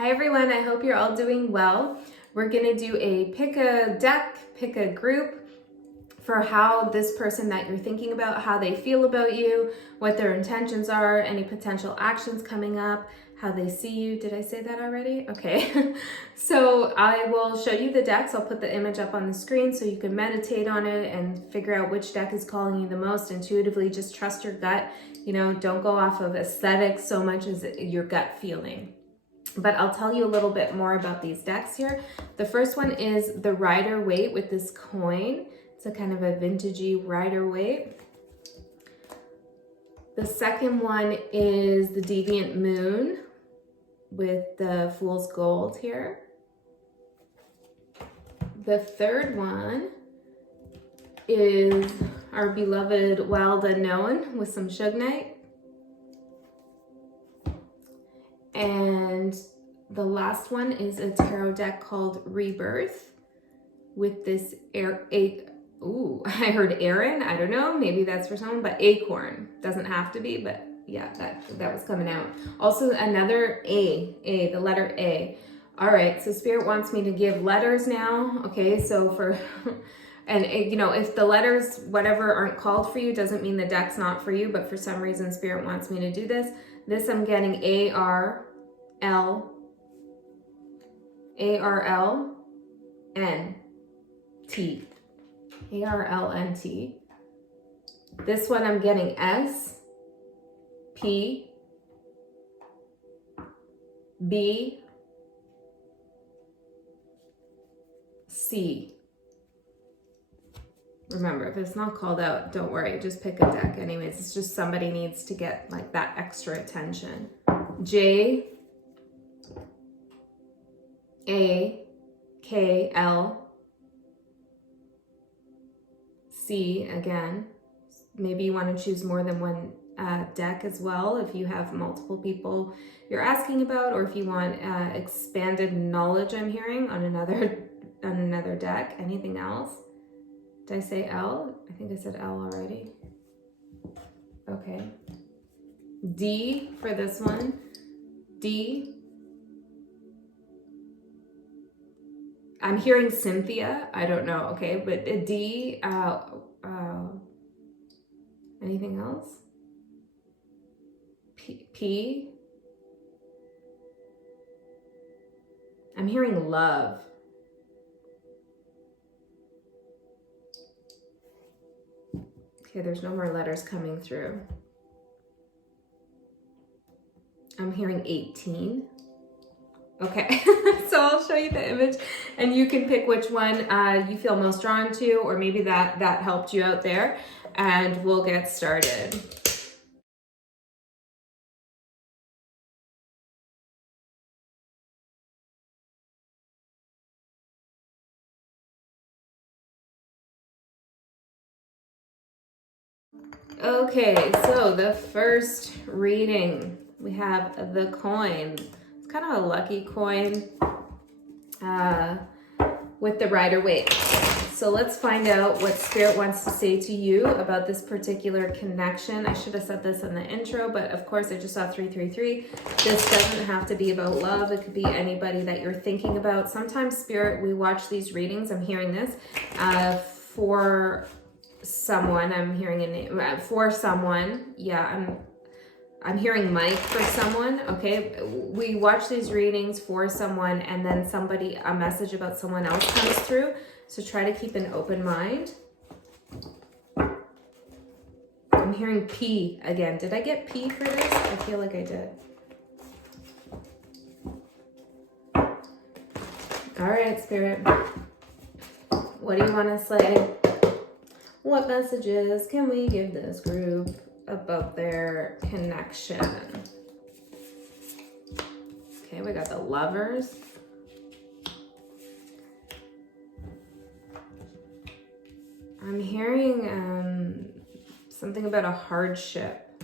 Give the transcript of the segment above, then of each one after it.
Hi everyone, I hope you're all doing well. We're gonna do a pick a deck, pick a group for how this person that you're thinking about, how they feel about you, what their intentions are, any potential actions coming up, how they see you. Did I say that already? Okay. So I will show you the decks. I'll put the image up on the screen so you can meditate on it and figure out which deck is calling you the most intuitively. Just trust your gut. You know, don't go off of aesthetics so much as your gut feeling. But I'll tell you a little bit more about these decks here. The first one is the Rider Waite with this coin. It's a kind of a vintagey Rider Waite. The second one is the Deviant Moon with the Fool's Gold here. The third one is our beloved Wild Unknown with some Shungite. And the last one is a tarot deck called Rebirth with this I heard Aaron. I don't know, maybe that's for someone, but Acorn. Doesn't have to be, but yeah, that was coming out. Also another the letter A. All right, so Spirit wants me to give letters now. Okay, so for, and you know, if the letters, whatever, aren't called for you, doesn't mean the deck's not for you, but for some reason Spirit wants me to do this. This I'm getting A-R-L-N-T. A-R-L-N-T. This one I'm getting S-P-B-C. Remember, if it's not called out, don't worry, just pick a deck anyways. It's just somebody needs to get like that extra attention. J-A-K-L-C again. Maybe you want to choose more than one deck as well if you have multiple people you're asking about, or if you want expanded knowledge, I'm hearing, on another deck. Anything else? Did I say L? I think I said L already. Okay. D for this one. D. I'm hearing Cynthia. I don't know. Okay, but a D. Anything else? P. I'm hearing love. Okay, there's no more letters coming through. I'm hearing 18. Okay, so I'll show you the image and you can pick which one you feel most drawn to, or maybe that helped you out there, and we'll get started. Okay, so the first reading, we have the coin. It's kind of a lucky coin with the Rider Waite. So let's find out what Spirit wants to say to you about this particular connection. I should have said this in the intro, but of course I just saw 333. This doesn't have to be about love. It could be anybody that you're thinking about. Sometimes Spirit, we watch these readings, I'm hearing this, for someone. I'm hearing a name for someone. Yeah, I'm hearing Mike for someone. Okay, we watch these readings for someone, and then a message about someone else comes through. So try to keep an open mind. I'm hearing P again. Did I get P for this? I feel like I did. All right, Spirit. What do you want to say? What messages can we give this group about their connection? Okay, we got the Lovers. I'm hearing something about a hardship.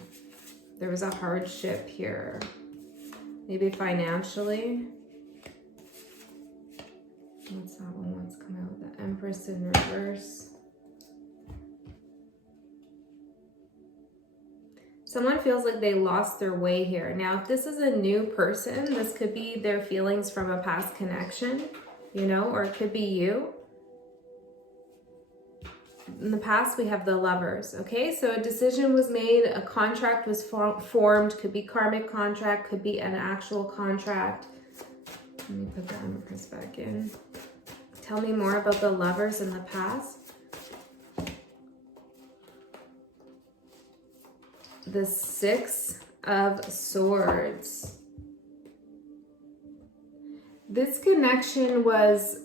There was a hardship here. Maybe financially. What's that one? What's coming out with the Empress in reverse? Someone feels like they lost their way here. Now, if this is a new person, this could be their feelings from a past connection, you know, or it could be you. In the past, we have the Lovers, okay? So a decision was made, a contract was formed, could be karmic contract, could be an actual contract. Let me put the Empress back in. Tell me more about the Lovers in the past. The Six of Swords. This connection was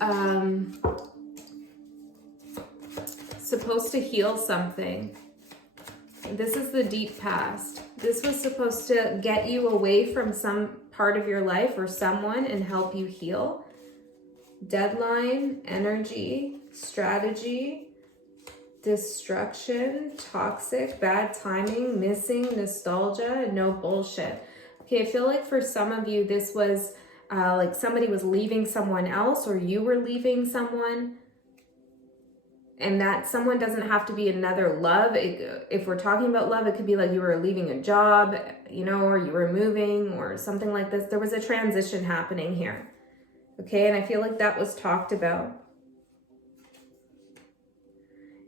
supposed to heal something. This is the deep past. This was supposed to get you away from some part of your life or someone and help you heal. Deadline, energy, strategy, destruction, toxic, bad timing, missing, nostalgia, and no bullshit. Okay, I feel like for some of you, this was like somebody was leaving someone else or you were leaving someone. And that someone doesn't have to be another love. If we're talking about love, it could be like you were leaving a job, you know, or you were moving or something like this. There was a transition happening here. Okay, and I feel like that was talked about.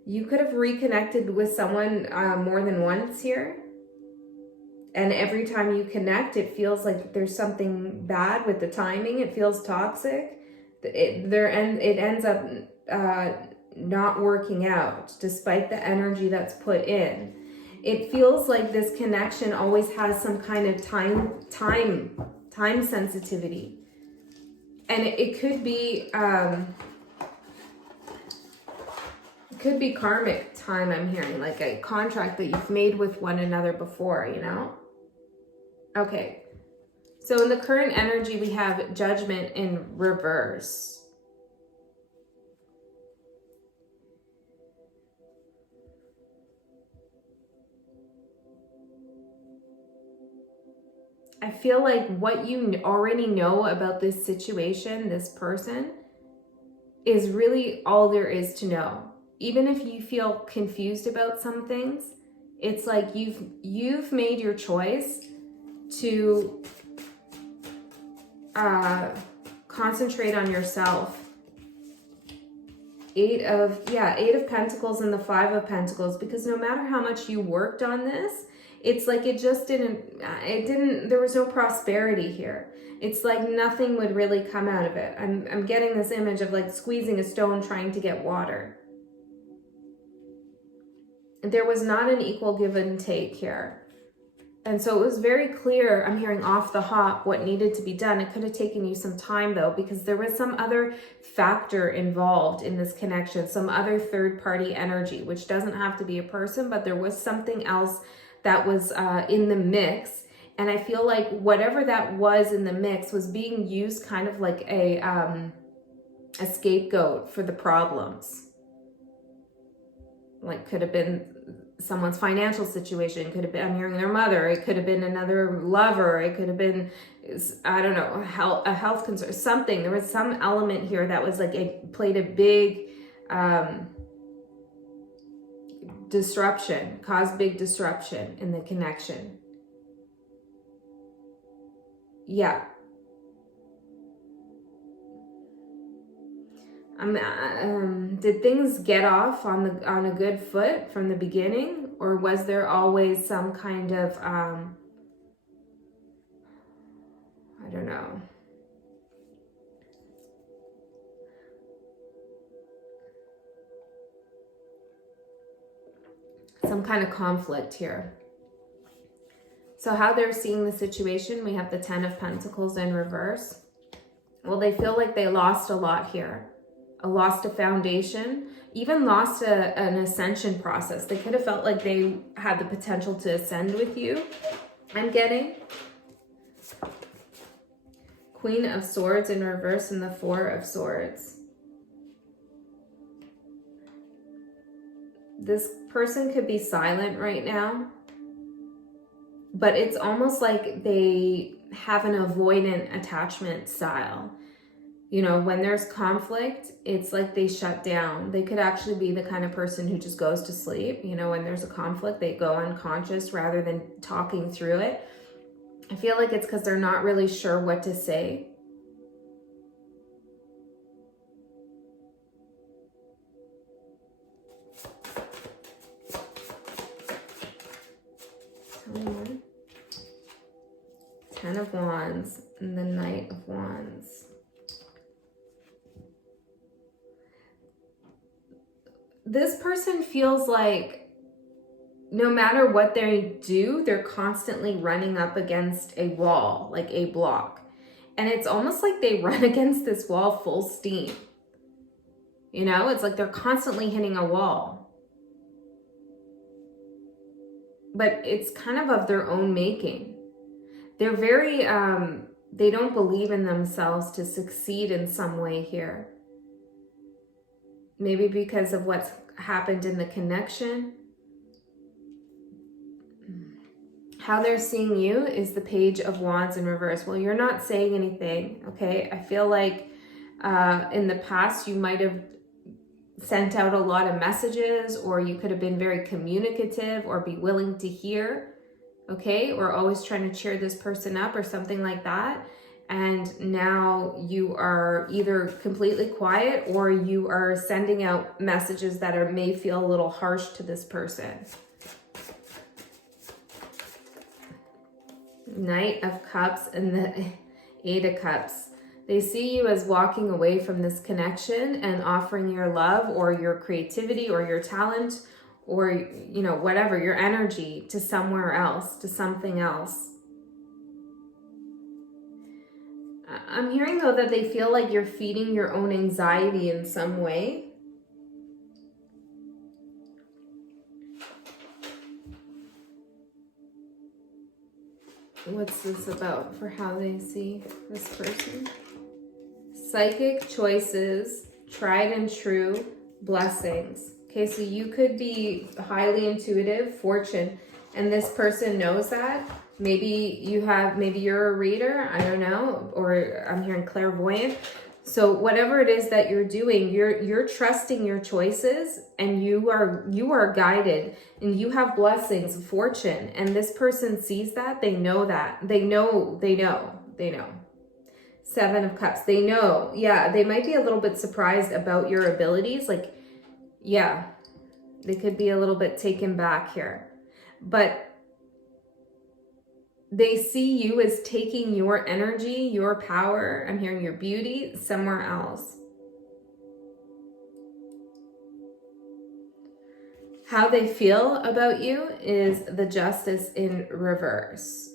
You could have reconnected with someone more than once here. And every time you connect, it feels like there's something bad with the timing. It feels toxic. It ends up not working out despite the energy that's put in. It feels like this connection always has some kind of time sensitivity. And it could be karmic time, I'm hearing, like a contract that you've made with one another before, you know? Okay. So in the current energy, we have Judgment in reverse. I feel like what you already know about this situation, this person, is really all there is to know. Even if you feel confused about some things, it's like you've made your choice to concentrate on yourself. Eight of Pentacles and the Five of Pentacles, because no matter how much you worked on this, it's like it didn't, there was no prosperity here. It's like nothing would really come out of it. I'm getting this image of like squeezing a stone trying to get water. There was not an equal give and take here. And so it was very clear, I'm hearing off the hop, what needed to be done. It could have taken you some time though, because there was some other factor involved in this connection, some other third-party energy, which doesn't have to be a person, but there was something else that was in the mix. And I feel like whatever that was in the mix was being used kind of like a scapegoat for the problems. Like could have been someone's financial situation, could have been, I'm hearing their mother, it could have been another lover, it could have been, I don't know, a health concern, something. There was some element here that was like, it played a big disruption, caused big disruption in the connection. Yeah. Did things get off on a good foot from the beginning, or was there always some kind of I don't know, some kind of conflict here? So how they're seeing the situation, we have the Ten of Pentacles in reverse. Well, they feel like they lost a lot here. Lost a foundation, even lost an ascension process. They could have felt like they had the potential to ascend with you. I'm getting Queen of Swords in reverse and the Four of Swords. This person could be silent right now, but it's almost like they have an avoidant attachment style. You know, when there's conflict, it's like they shut down. They could actually be the kind of person who just goes to sleep. You know, when there's a conflict, they go unconscious rather than talking through it. I feel like it's because they're not really sure what to say. Ten of Wands and the Knight of Wands. This person feels like no matter what they do, they're constantly running up against a wall, like a block. And it's almost like they run against this wall full steam. You know, it's like they're constantly hitting a wall. But it's kind of their own making. They're very, they don't believe in themselves to succeed in some way here. Maybe because of what's happened in the connection. How they're seeing you is the Page of Wands in reverse. Well, you're not saying anything, okay? I feel like in the past you might have sent out a lot of messages, or you could have been very communicative or be willing to hear, okay? Or always trying to cheer this person up or something like that. And now you are either completely quiet or you are sending out messages that may feel a little harsh to this person. Knight of Cups and the Eight of Cups. They see you as walking away from this connection and offering your love or your creativity or your talent or, you know, whatever, your energy to somewhere else, to something else. I'm hearing, though, that they feel like you're feeding your own anxiety in some way. What's this about for how they see this person? Psychic choices, tried and true, blessings. Okay, so you could be highly intuitive, fortune, and this person knows that. Maybe you're a reader, I don't know, or I'm hearing clairvoyant. So whatever it is that you're doing, you're trusting your choices, and you are guided, and you have blessings, fortune, and this person sees that. They know that. They know. Seven of Cups. They know. Yeah, they might be a little bit surprised about your abilities. Like, yeah, they could be a little bit taken back here, but they see you as taking your energy, your power, I'm hearing your beauty, somewhere else. How they feel about you is the Justice in reverse.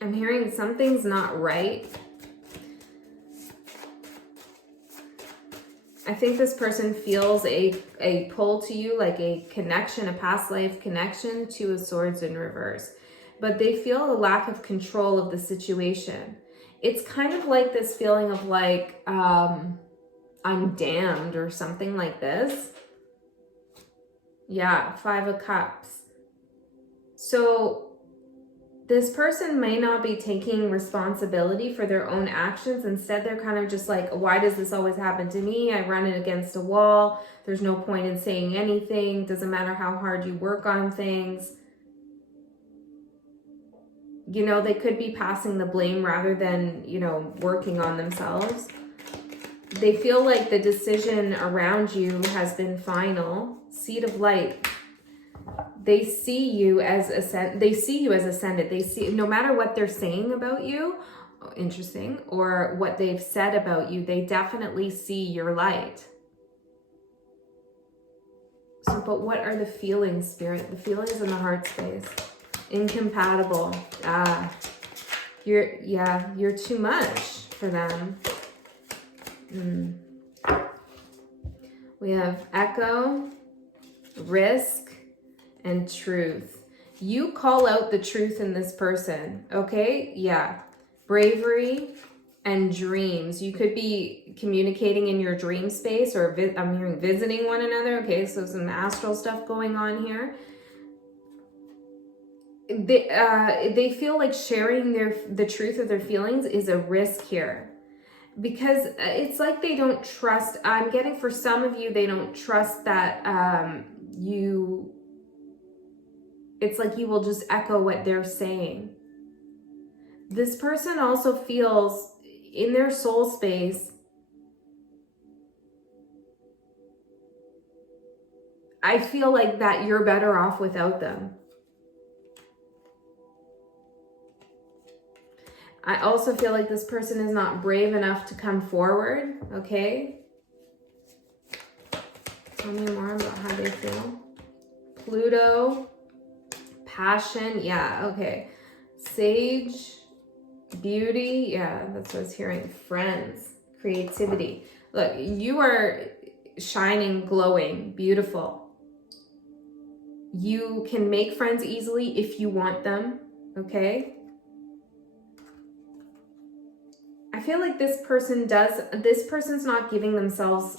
I'm hearing something's not right. I think this person feels a pull to you, like a connection, a past life connection to a Swords in reverse. But they feel a lack of control of the situation. It's kind of like this feeling of like, I'm damned or something like this. Yeah, Five of Cups. So this person may not be taking responsibility for their own actions. Instead, they're kind of just like, why does this always happen to me? I run it against a wall. There's no point in saying anything. Doesn't matter how hard you work on things. You know, they could be passing the blame rather than, you know, working on themselves. They feel like the decision around you has been final. Seed of Light. They see you as ascended. They see, no matter what they're saying about you, interesting, or what they've said about you, they definitely see your light. So, but what are the feelings, Spirit? The feelings in the heart space. Incompatible. You're too much for them. We have Echo, Risk, and Truth. You call out the truth in this person, okay? Yeah. Bravery and dreams. You could be communicating in your dream space, or I'm hearing visiting one another. Okay, so some astral stuff going on here. They feel like sharing the truth of their feelings is a risk here, because it's like they don't trust. I'm getting, for some of you, they don't trust that it's like you will just echo what they're saying. This person also feels in their soul space, I feel like that you're better off without them. I also feel like this person is not brave enough to come forward, okay? Tell me more about how they feel. Pluto, passion, yeah, okay. Sage, beauty, yeah, that's what I was hearing. Friends, creativity. Look, you are shining, glowing, beautiful. You can make friends easily if you want them, okay? I feel like this person's not giving themselves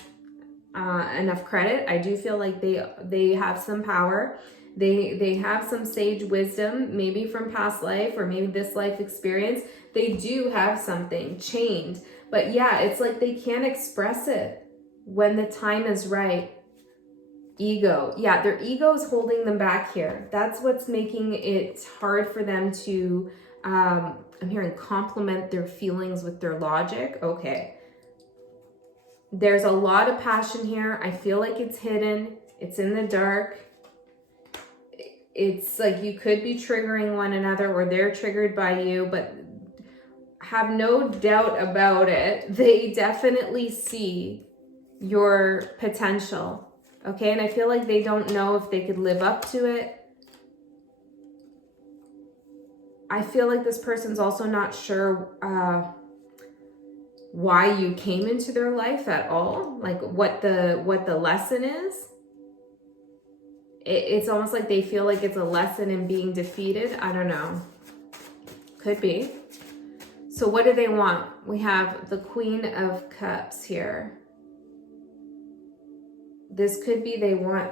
enough credit. I do feel like they have some power. They have some sage wisdom, maybe from past life or maybe this life experience. They do have something chained, but yeah, it's like they can't express it when the time is right. Ego. Yeah, their ego is holding them back here. That's what's making it hard for them to, I'm hearing, complement their feelings with their logic. Okay. There's a lot of passion here. I feel like it's hidden. It's in the dark. It's like you could be triggering one another, or they're triggered by you, but have no doubt about it. They definitely see your potential. Okay, and I feel like they don't know if they could live up to it. I feel like this person's also not sure why you came into their life at all, like what the lesson is. It's almost like they feel like it's a lesson in being defeated. I don't know. Could be. So what do they want? We have the Queen of Cups here. This could be they want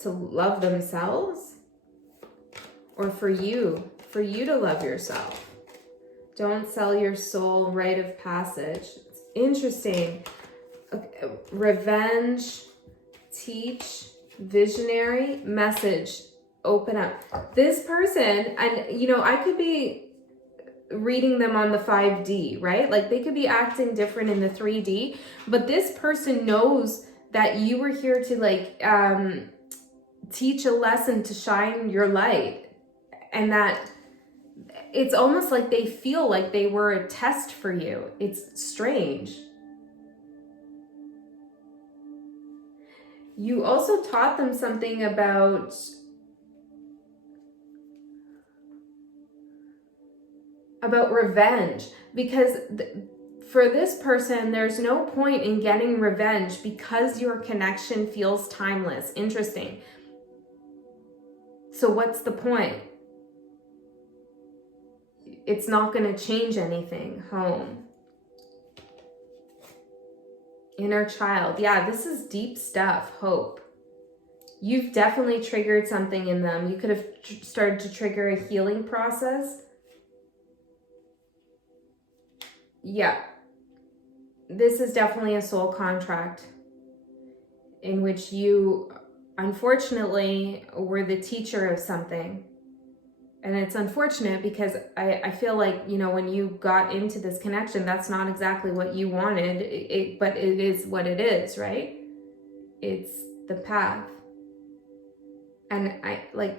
to love themselves, or for you to love yourself. Don't sell your soul, rite of passage. It's interesting. Okay. Revenge, teach, visionary, message, open up. This person, and you know, I could be reading them on the 5D, right? Like they could be acting different in the 3D, but this person knows that you were here to like teach a lesson, to shine your light, and that it's almost like they feel like they were a test for you. It's strange. You also taught them something about revenge, because for this person, there's no point in getting revenge because your connection feels timeless. Interesting. So what's the point? It's not going to change anything. Home. Inner child. Yeah, this is deep stuff. Hope. You've definitely triggered something in them. You could have started to trigger a healing process. Yeah. This is definitely a soul contract in which you, unfortunately, were the teacher of something. And it's unfortunate because I feel like, you know, when you got into this connection, that's not exactly what you wanted, but it is what it is, right? It's the path. And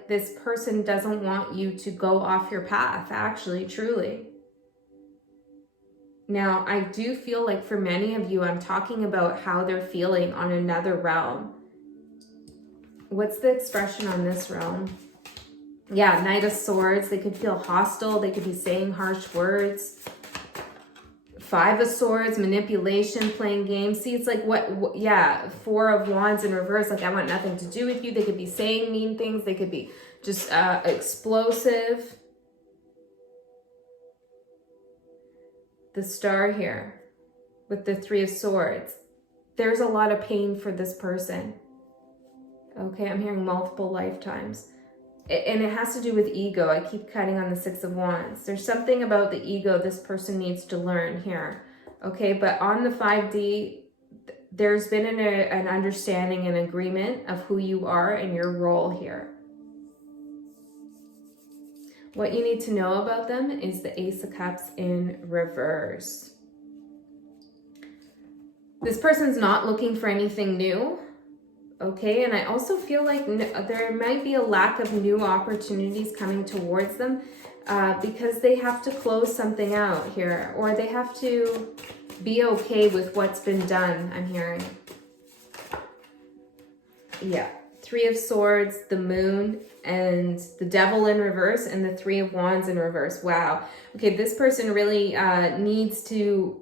this person doesn't want you to go off your path, actually, truly. Now, I do feel like for many of you, I'm talking about how they're feeling on another realm. What's the expression on this realm? Yeah, Knight of Swords. They could feel hostile. They could be saying harsh words. Five of Swords, manipulation, playing games. See, it's like yeah, Four of Wands in reverse. Like, I want nothing to do with you. They could be saying mean things. They could be just explosive. the Star here with the Three of Swords. There's a lot of pain for this person. Okay, I'm hearing multiple lifetimes. And it has to do with ego. I keep cutting on the Six of Wands. There's something about the ego this person needs to learn here. Okay, but on the 5D, there's been an understanding and agreement of who you are and your role here. What you need to know about them is the Ace of Cups in reverse. This person's not looking for anything new. Okay, and I also feel like there might be a lack of new opportunities coming towards them because they have to close something out here, or they have to be okay with what's been done, I'm hearing. Yeah, Three of Swords, the Moon, and the Devil in reverse, and the Three of Wands in reverse. Wow. Okay, this person really needs to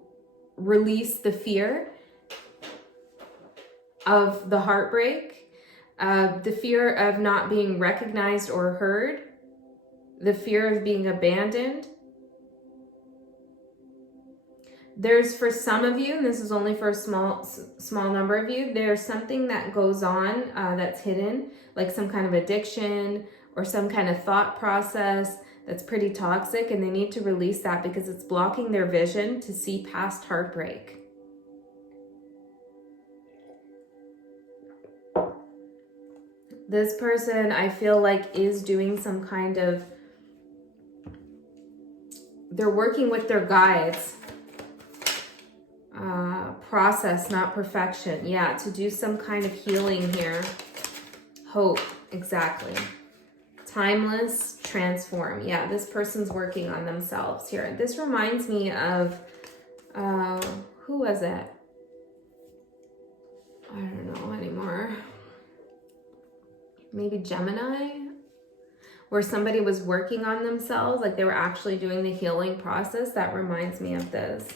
release the fear of the heartbreak, the fear of not being recognized or heard, the fear of being abandoned. There's, for some of you, and this is only for a small number of you, there's something that goes on that's hidden, like some kind of addiction or some kind of thought process that's pretty toxic, and they need to release that because it's blocking their vision to see past heartbreak. This person, I feel like, is doing some kind of, they're working with their guides. Process, not perfection. Yeah, to do some kind of healing here. Hope, exactly. Timeless, transform. Yeah, this person's working on themselves here. This reminds me of, who was it? I don't know anymore. Maybe Gemini, where somebody was working on themselves, like they were actually doing the healing process. That reminds me of this.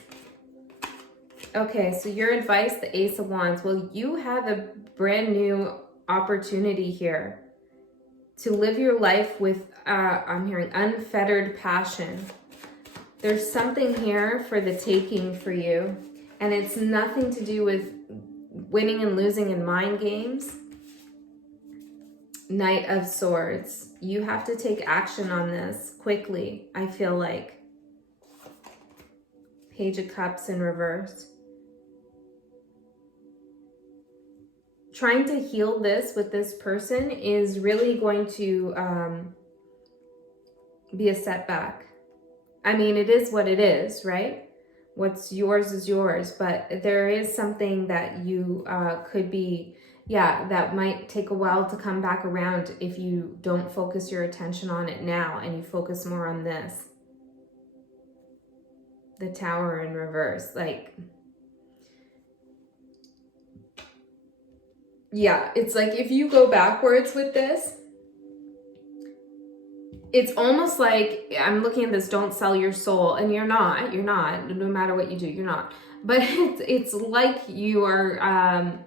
Okay, so your advice, the Ace of Wands. Well, you have a brand new opportunity here to live your life with, I'm hearing, unfettered passion. There's something here for the taking for you, and it's nothing to do with winning and losing in mind games. Knight of Swords. You have to take action on this quickly, I feel like. Page of Cups in reverse. Trying to heal this with this person is really going to be a setback. I mean, it is what it is, right? What's yours is yours, but there is something that you could be, that might take a while to come back around if you don't focus your attention on it now and you focus more on this. The Tower in reverse, like, yeah, it's like if you go backwards with this, it's almost like, I'm looking at this, don't sell your soul, and you're not, no matter what you do, you're not. But it's like you are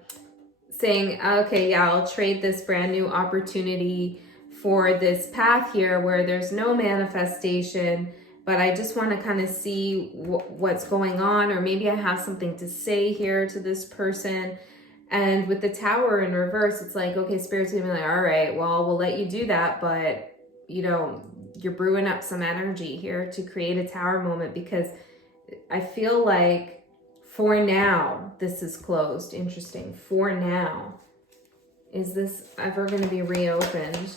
saying, okay, yeah, I'll trade this brand new opportunity for this path here where there's no manifestation, but I just want to kind of see what's going on, or maybe I have something to say here to this person. And with the Tower in reverse, it's like, okay, Spirit's gonna be like, all right, well, we'll let you do that, but you know, you're brewing up some energy here to create a Tower moment, because I feel like for now, this is closed. Interesting. For now. Is this ever going to be reopened?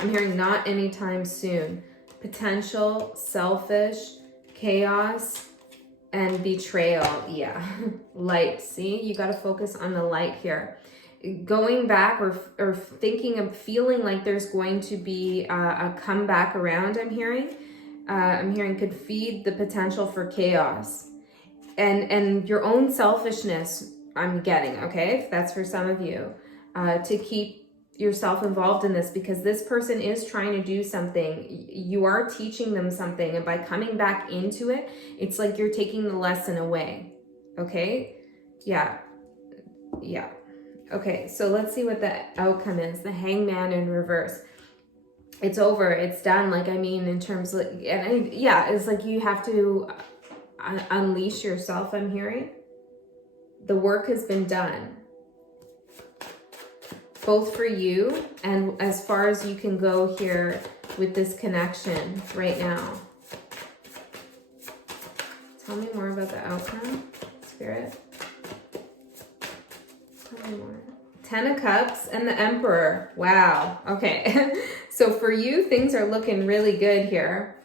I'm hearing not anytime soon. Potential, selfish, chaos, and betrayal. Yeah. Light. See, you got to focus on the light here. Going back or thinking of feeling like there's going to be a comeback around, I'm hearing could feed the potential for chaos. And your own selfishness, I'm getting, okay? If that's for some of you, to keep yourself involved in this, because this person is trying to do something. You are teaching them something, and by coming back into it, it's like you're taking the lesson away, okay? Yeah. Okay, so let's see what the outcome is. The Hangman in reverse. It's over, it's done. Like, I mean, in terms of, it's like you have to, unleash yourself, I'm hearing. The work has been done. Both for you and as far as you can go here with this connection right now. Tell me more about the outcome, Spirit. Tell me more. 10 of Cups and the Emperor. Wow. Okay. So for you, things are looking really good here.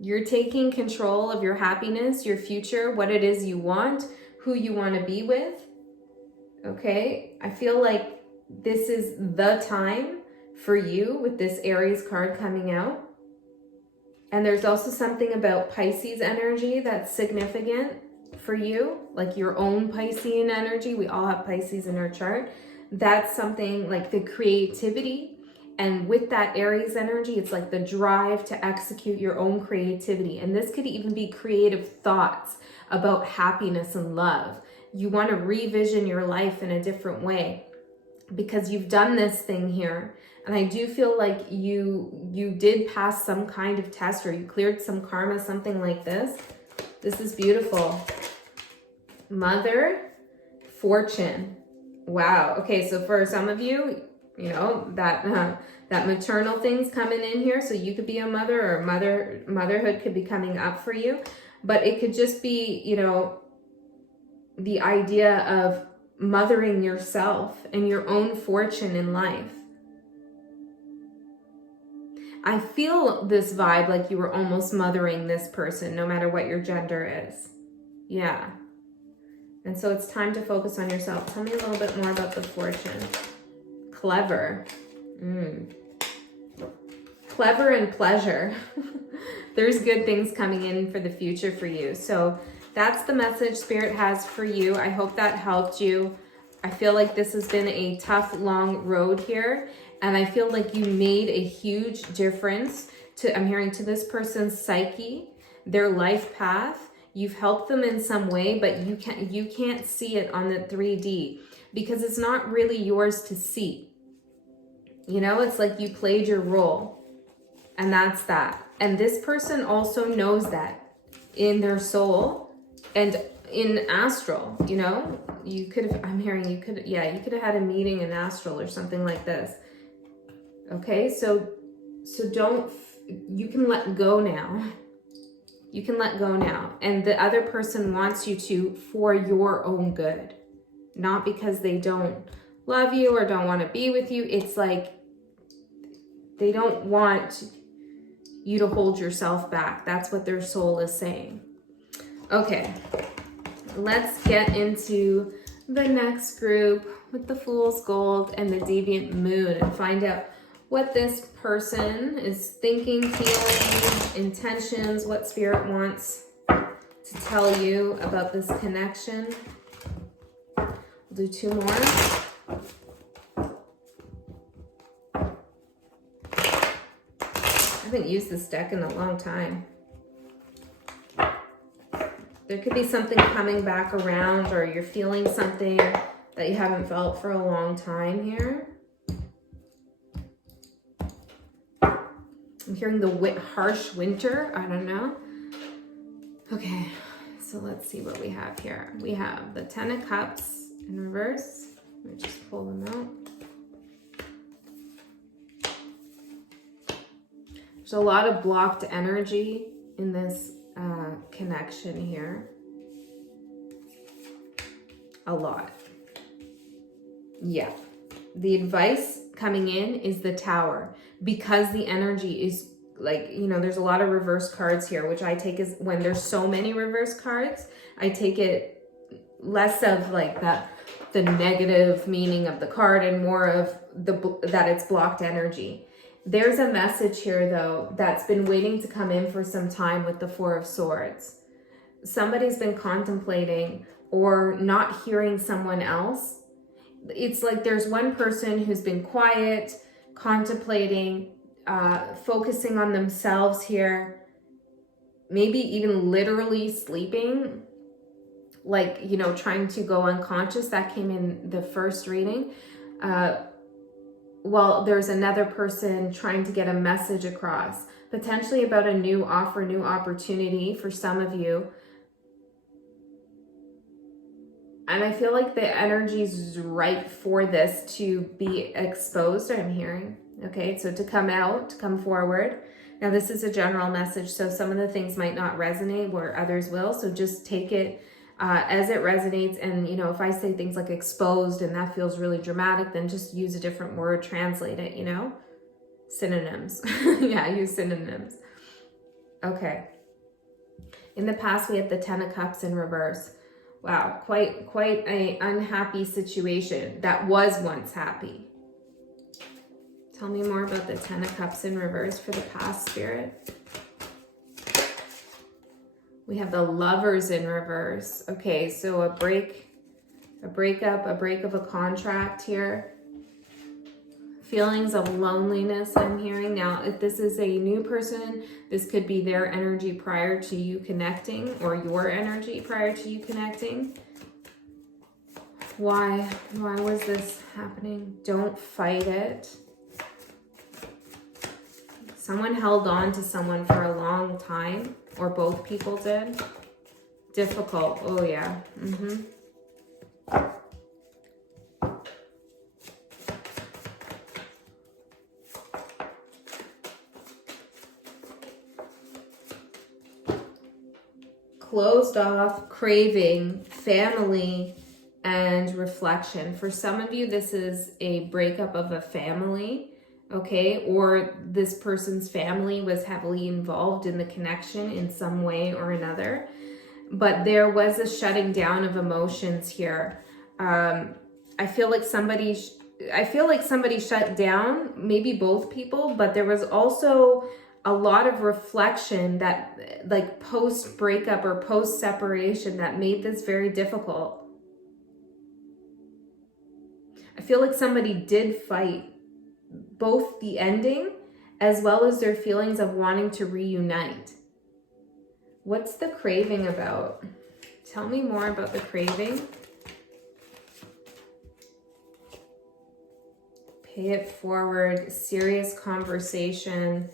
You're taking control of your happiness, your future, what it is you want, who you want to be with. Okay. I feel like this is the time for you with this Aries card coming out. And there's also something about Pisces energy that's significant for you, like your own Piscean energy. We all have Pisces in our chart. That's something like the creativity. And with that Aries energy, it's like the drive to execute your own creativity. And this could even be creative thoughts about happiness and love. You want to revision your life in a different way because you've done this thing here. And I do feel like you did pass some kind of test, or you cleared some karma, something like this. This is beautiful. Mother, Fortune. Wow. Okay, so for some of you, you know, that maternal thing's coming in here. So you could be a mother, or motherhood could be coming up for you. But it could just be, you know, the idea of mothering yourself and your own fortune in life. I feel this vibe like you were almost mothering this person, no matter what your gender is. Yeah. And so it's time to focus on yourself. Tell me a little bit more about the Fortune. Clever. Clever and pleasure. There's good things coming in for the future for you. So that's the message Spirit has for you. I hope that helped you. I feel like this has been a tough, long road here. And I feel like you made a huge difference to, I'm hearing, to this person's psyche, their life path. You've helped them in some way, but you can't see it on the 3D because it's not really yours to see. You know, it's like you played your role, and that's that. And this person also knows that in their soul and in astral, you know, you could have, I'm hearing you could have had a meeting in astral or something like this. Okay, so you can let go now. You can let go now. And the other person wants you to for your own good, not because they don't love you or don't want to be with you. It's like they don't want you to hold yourself back. That's what their soul is saying. Okay, let's get into the next group with the Fool's Gold and the Deviant Moon and find out what this person is thinking, feeling, intentions, what Spirit wants to tell you about this connection. We'll do 2 more. I haven't used this deck in a long time. There could be something coming back around, or you're feeling something that you haven't felt for a long time here. I'm hearing the harsh winter. I don't know. Okay, so let's see what we have here. We have the 10 of Cups in reverse. Let me just pull them out. There's a lot of blocked energy in this connection here. A lot. Yeah. The advice coming in is the Tower, because the energy is like, you know, there's a lot of reverse cards here, which I take as, when there's so many reverse cards, I take it less of like the negative meaning of the card and more of that it's blocked energy. There's a message here though that's been waiting to come in for some time with the 4 of Swords. Somebody's been contemplating or not hearing someone else. It's like there's one person who's been quiet, contemplating, focusing on themselves here, maybe even literally sleeping, like, you know, trying to go unconscious. That came in the first reading. Well, there's another person trying to get a message across, potentially about a new offer, new opportunity for some of you. And I feel like the energy's right for this to be exposed, I'm hearing. Okay, so to come out, to come forward. Now this is a general message, so some of the things might not resonate where others will. So just take it as it resonates. And you know, if I say things like exposed and that feels really dramatic, then just use a different word, translate it, you know? Synonyms. Yeah, use synonyms. Okay. In the past, we had the 10 of Cups in reverse. Wow, quite an unhappy situation that was once happy. Tell me more about the 10 of Cups in reverse for the past, Spirit. We have the Lovers in reverse. Okay, so a breakup, a break of a contract here. Feelings of loneliness, I'm hearing. Now, if this is a new person, this could be their energy prior to you connecting, or your energy prior to you connecting. Why was this happening? Don't fight it. Someone held on to someone for a long time, or both people did. Difficult. Oh, yeah. Closed off, craving, family, and reflection. For some of you, this is a breakup of a family, okay? Or this person's family was heavily involved in the connection in some way or another. But there was a shutting down of emotions here. I feel like somebody shut down, maybe both people, but there was also a lot of reflection that, like, post breakup or post separation, that made this very difficult. I feel like somebody did fight both the ending as well as their feelings of wanting to reunite. What's the craving about? Tell me more about the craving. Pay it forward, serious conversation.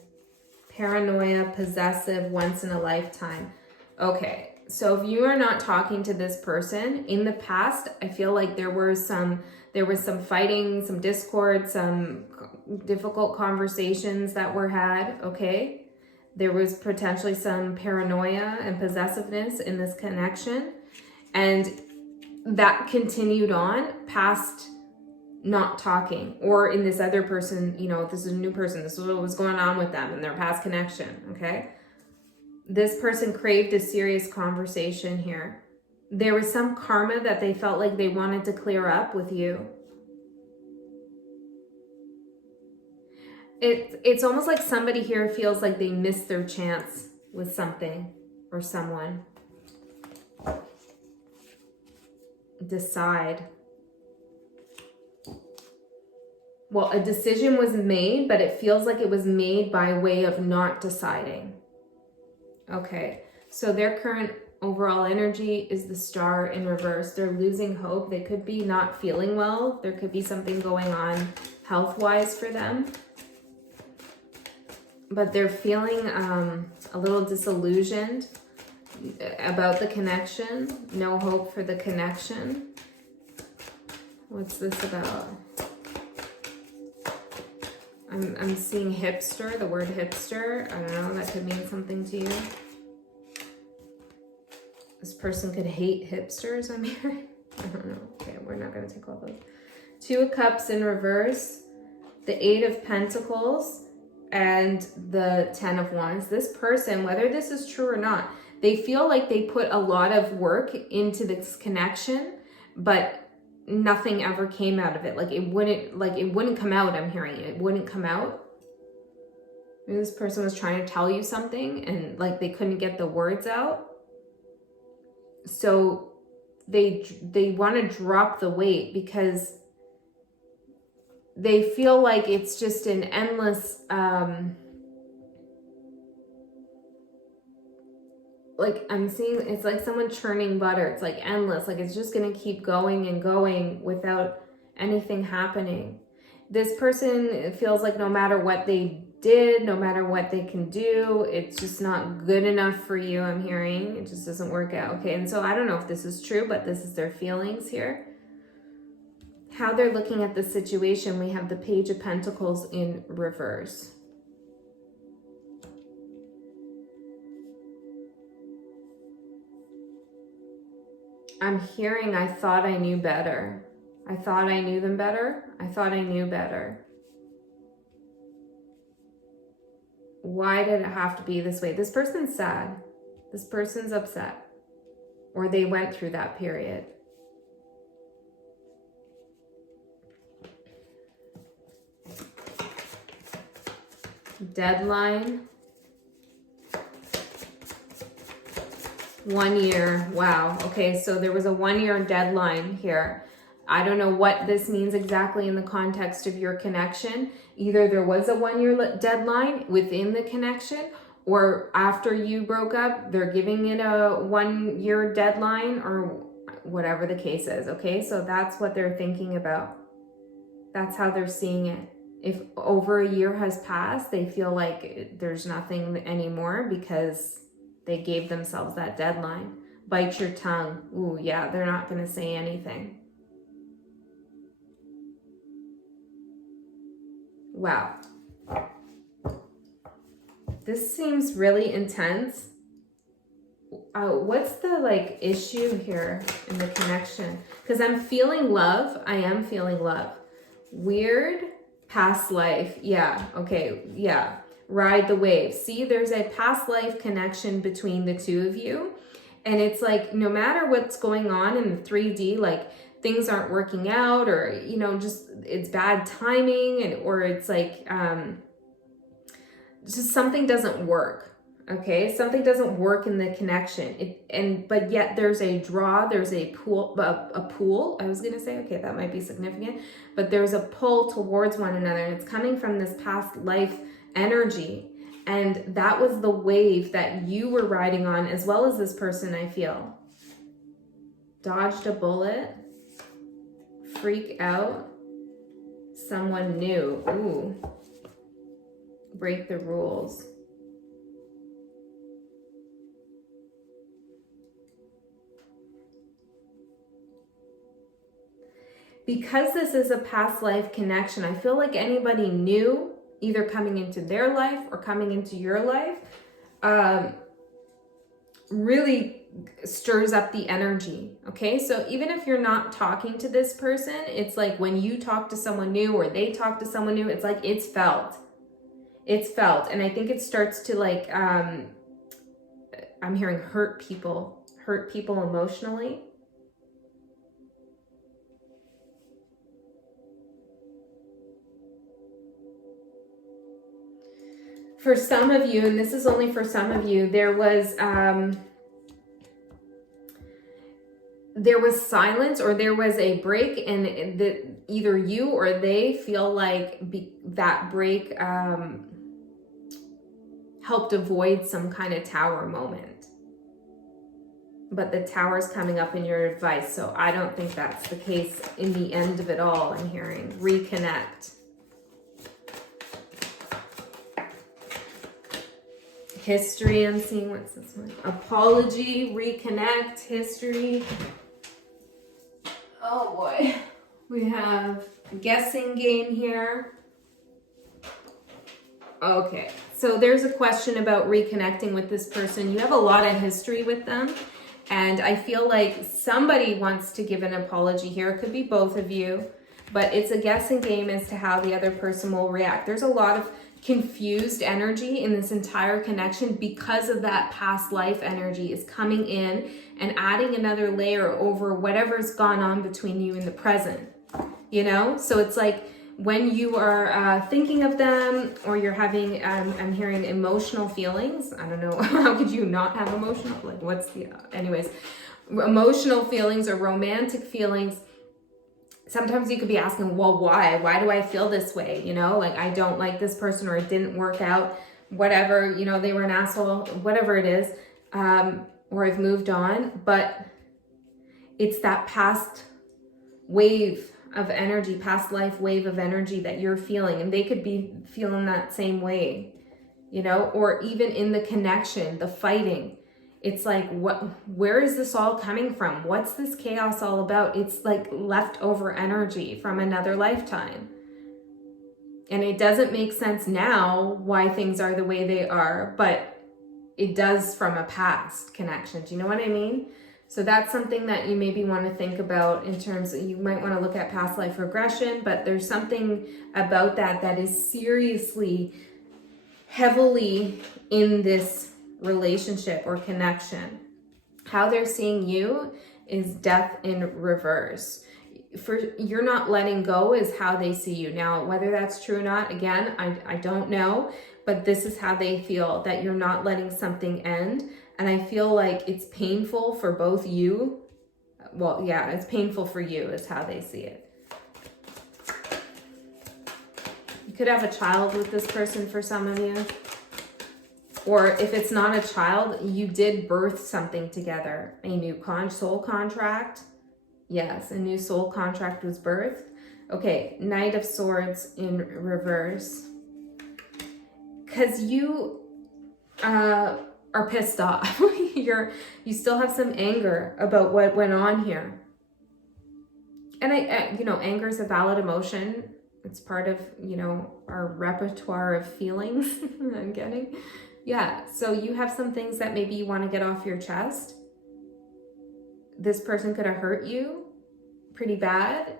Paranoia, possessive, once in a lifetime. Okay, so if you are not talking to this person in the past, I feel like there was some fighting, some discord, some difficult conversations that were had, okay? There was potentially some paranoia and possessiveness in this connection, and that continued on past not talking, or in this other person, you know, if this is a new person, this is what was going on with them in their past connection, okay? This person craved a serious conversation here. There was some karma that they felt like they wanted to clear up with you. It's almost like somebody here feels like they missed their chance with something or someone. Decide. Well, a decision was made, but it feels like it was made by way of not deciding. Okay, so their current overall energy is the Star in reverse. They're losing hope. They could be not feeling well. There could be something going on health-wise for them. But they're feeling a little disillusioned about the connection. No hope for the connection. What's this about? I'm seeing hipster, the word hipster. I don't know, that could mean something to you. This person could hate hipsters, I'm hearing. I don't know. Okay, we're not going to take all those. 2 of Cups in reverse, the 8 of Pentacles, and the 10 of Wands. This person, whether this is true or not, they feel like they put a lot of work into this connection, but nothing ever came out of it. It wouldn't come out. I'm hearing it wouldn't come out. Maybe this person was trying to tell you something and they couldn't get the words out. So they want to drop the weight because they feel like it's just an endless I'm seeing, it's like someone churning butter. It's like endless. It's just going to keep going and going without anything happening. This person feels like no matter what they did, no matter what they can do, it's just not good enough for you, I'm hearing. It just doesn't work out. Okay, and so I don't know if this is true, but this is their feelings here. How they're looking at the situation, we have the Page of Pentacles in reverse. I'm hearing, I thought I knew better. I thought I knew them better. I thought I knew better. Why did it have to be this way? This person's sad. This person's upset. Or they went through that period. Deadline. 1 year. Wow. Okay, so there was a 1 year deadline here. I don't know what this means exactly in the context of your connection. Either there was a 1 year deadline within the connection, or after you broke up, they're giving it a 1 year deadline, or whatever the case is. Okay, so that's what they're thinking about. That's how they're seeing it. If over a year has passed, they feel like there's nothing anymore because they gave themselves that deadline. Bite your tongue. Ooh, yeah, they're not going to say anything. Wow. This seems really intense. What's the issue here in the connection? Because I'm feeling love. I am feeling love. Weird past life. Yeah. Okay. Yeah. Ride the wave. See, there's a past life connection between the two of you. And it's like, no matter what's going on in the 3D, like things aren't working out, or, you know, just it's bad timing, and or it's like just something doesn't work. Okay, something doesn't work in the connection. But yet there's a draw, there's a pull. I was gonna say, okay, that might be significant, but there's a pull towards one another, and it's coming from this past life energy. And that was the wave that you were riding on, as well as this person, I feel. Dodged a bullet. Freak out. Someone new. Ooh. Break the rules. Because this is a past life connection, I feel like anybody new, either coming into their life or coming into your life, really stirs up the energy. Okay, so even if you're not talking to this person, it's like when you talk to someone new or they talk to someone new, it's like it's felt. It's felt. And I think it starts to like, I'm hearing hurt people emotionally. For some of you, and this is only for some of you, there was silence, or there was a break, and either you or they feel like that break helped avoid some kind of tower moment. But the tower's coming up in your advice, so I don't think that's the case in the end of it all. I'm hearing reconnect. History, I'm seeing, what's this one? Apology, reconnect, history. Oh boy. We have guessing game here. Okay, so there's a question about reconnecting with this person. You have a lot of history with them, and I feel like somebody wants to give an apology here. It could be both of you, but it's a guessing game as to how the other person will react. There's a lot of confused energy in this entire connection because of that past life energy is coming in and adding another layer over whatever's gone on between you in the present, you know? So it's like when you are thinking of them, or you're having, I'm hearing emotional feelings. I don't know, how could you not have emotional, like what's the, anyways, emotional feelings or romantic feelings. Sometimes you could be asking, well, why do I feel this way? You know, like I don't like this person, or it didn't work out, whatever, you know, they were an asshole, whatever it is, or I've moved on. But it's that past wave of energy, past life wave of energy that you're feeling, and they could be feeling that same way, you know, or even in the connection, the fighting. It's like, where is this all coming from? What's this chaos all about? It's like leftover energy from another lifetime. And it doesn't make sense now why things are the way they are, but it does from a past connection. Do you know what I mean? So that's something that you maybe want to think about in terms of, you might want to look at past life regression, but there's something about that is seriously, heavily in this relationship or connection. How they're seeing you is death in reverse. You're not letting go is how they see you. Now, whether that's true or not, again, I don't know, but this is how they feel, that you're not letting something end. And I feel like it's painful for both you. Well, yeah, it's painful for you is how they see it. You could have a child with this person for some of you. Or if it's not a child, you did birth something together. A new soul contract. Yes, a new soul contract was birthed. Okay, Knight of Swords in reverse. Because you are pissed off. You still have some anger about what went on here. And anger is a valid emotion. It's part of, our repertoire of feelings. I'm getting. Yeah, so you have some things that maybe you want to get off your chest. This person could have hurt you pretty bad.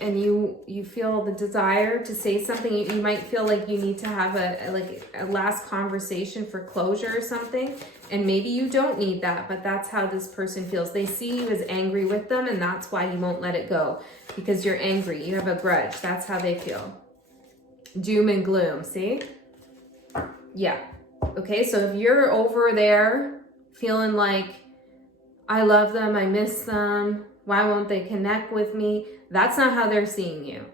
And you feel the desire to say something. You might feel like you need to have a last conversation for closure or something. And maybe you don't need that, but that's how this person feels. They see you as angry with them, and that's why you won't let it go. Because you're angry. You have a grudge. That's how they feel. Doom and gloom, see? Yeah. Okay, so if you're over there feeling like, I love them, I miss them, why won't they connect with me? That's not how they're seeing you.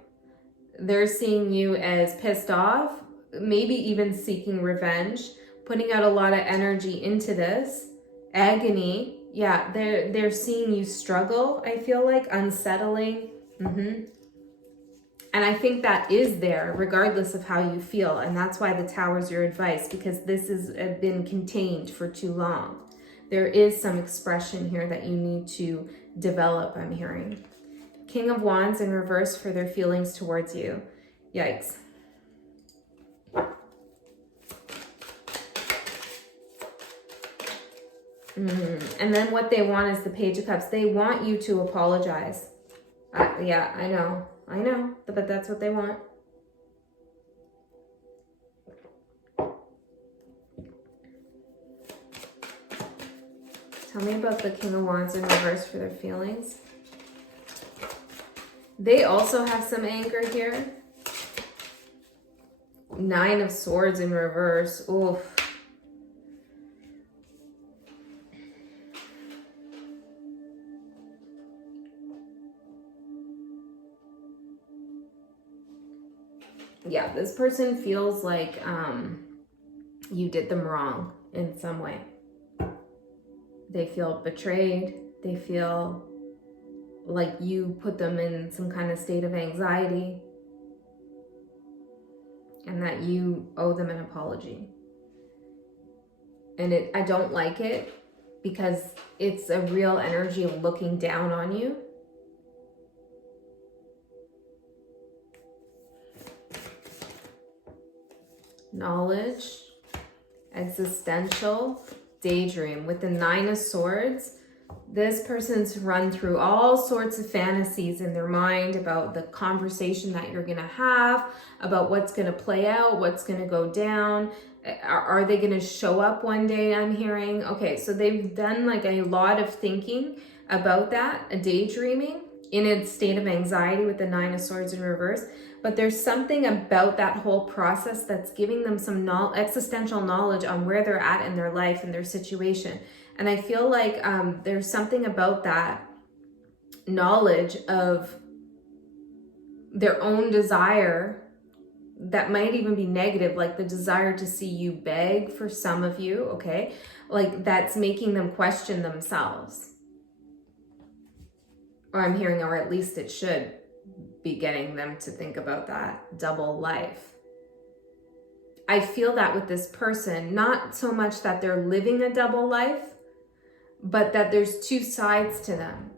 They're seeing you as pissed off, maybe even seeking revenge, putting out a lot of energy into this. Agony. Yeah, they're seeing you struggle, I feel like, unsettling. And I think that is there regardless of how you feel. And that's why the Tower's your advice, because this has been contained for too long. There is some expression here that you need to develop, I'm hearing. King of Wands in reverse for their feelings towards you. Yikes. And then what they want is the Page of Cups. They want you to apologize. Yeah, I know, but that's what they want. Tell me about the King of Wands in reverse for their feelings. They also have some anger here. Nine of Swords in reverse. Oof. Yeah, this person feels like you did them wrong in some way. They feel betrayed. They feel like you put them in some kind of state of anxiety and that you owe them an apology. And I don't like it because it's a real energy of looking down on you. Knowledge, existential, daydream. With the Nine of Swords, this person's run through all sorts of fantasies in their mind about the conversation that you're going to have, about what's going to play out, what's going to go down. Are they going to show up one day, I'm hearing? Okay, so they've done like a lot of thinking about that, a daydreaming in a state of anxiety with the Nine of Swords in reverse. But there's something about that whole process that's giving them some existential knowledge on where they're at in their life and their situation. And I feel like there's something about that knowledge of their own desire that might even be negative, like the desire to see you beg for some of you, okay? Like that's making them question themselves. or I'm hearing, or at least it should be getting them to think about that double life. I feel that with this person, not so much that they're living a double life, but that there's two sides to them.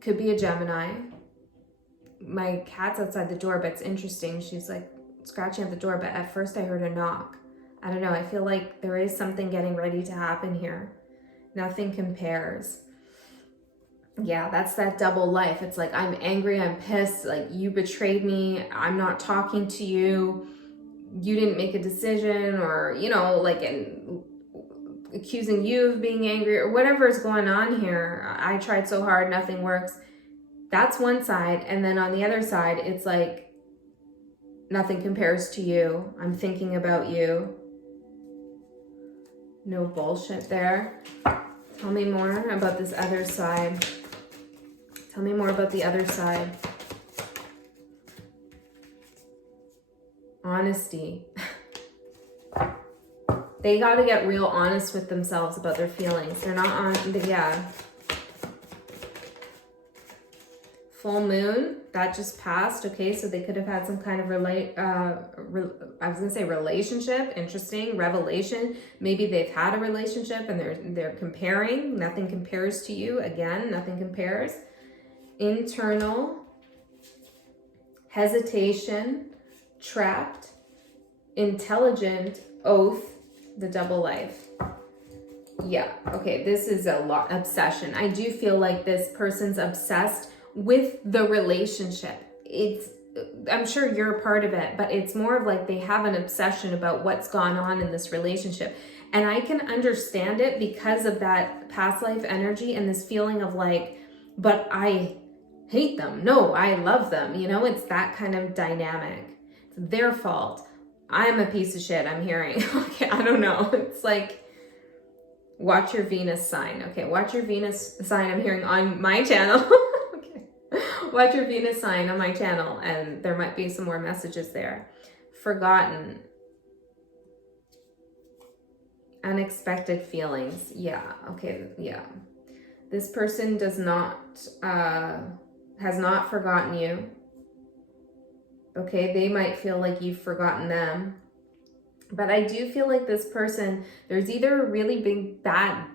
Could be a Gemini. My cat's outside the door, but it's interesting. She's like scratching at the door, but at first I heard a knock. I don't know. I feel like there is something getting ready to happen here. Nothing compares. Yeah, that's that double life. It's like, I'm angry, I'm pissed, like you betrayed me, I'm not talking to you, you didn't make a decision, or, you know, like, and accusing you of being angry, or whatever is going on here. I tried so hard, nothing works. That's one side. And then on the other side, it's like, nothing compares to you. I'm thinking about you. No bullshit there. Tell me more about this other side. Tell me more about the other side. Honesty. They got to get real honest with themselves about their feelings. They're not on, yeah. Full moon, that just passed. Okay, so they could have had some kind of relationship. Interesting. Revelation. Maybe they've had a relationship and they're comparing. Nothing compares to you. Again, nothing compares. Internal. Hesitation. Trapped. Intelligent. Oath. The double life. Yeah, okay, this is a lot. Obsession. I do feel like this person's obsessed with the relationship. I'm sure you're a part of it, but it's more of like they have an obsession about what's gone on in this relationship. And I can understand it because of that past life energy and this feeling of like, but I hate them. No, I love them. You know, it's that kind of dynamic. It's their fault. I'm a piece of shit, I'm hearing. Okay, I don't know. It's like, watch your Venus sign. Okay, watch your Venus sign, I'm hearing on my channel. Okay, watch your Venus sign on my channel, and there might be some more messages there. Forgotten. Unexpected feelings. Yeah, okay, yeah. This person does not, has not forgotten you. Okay, they might feel like you've forgotten them. But I do feel like this person, there's either a really big bad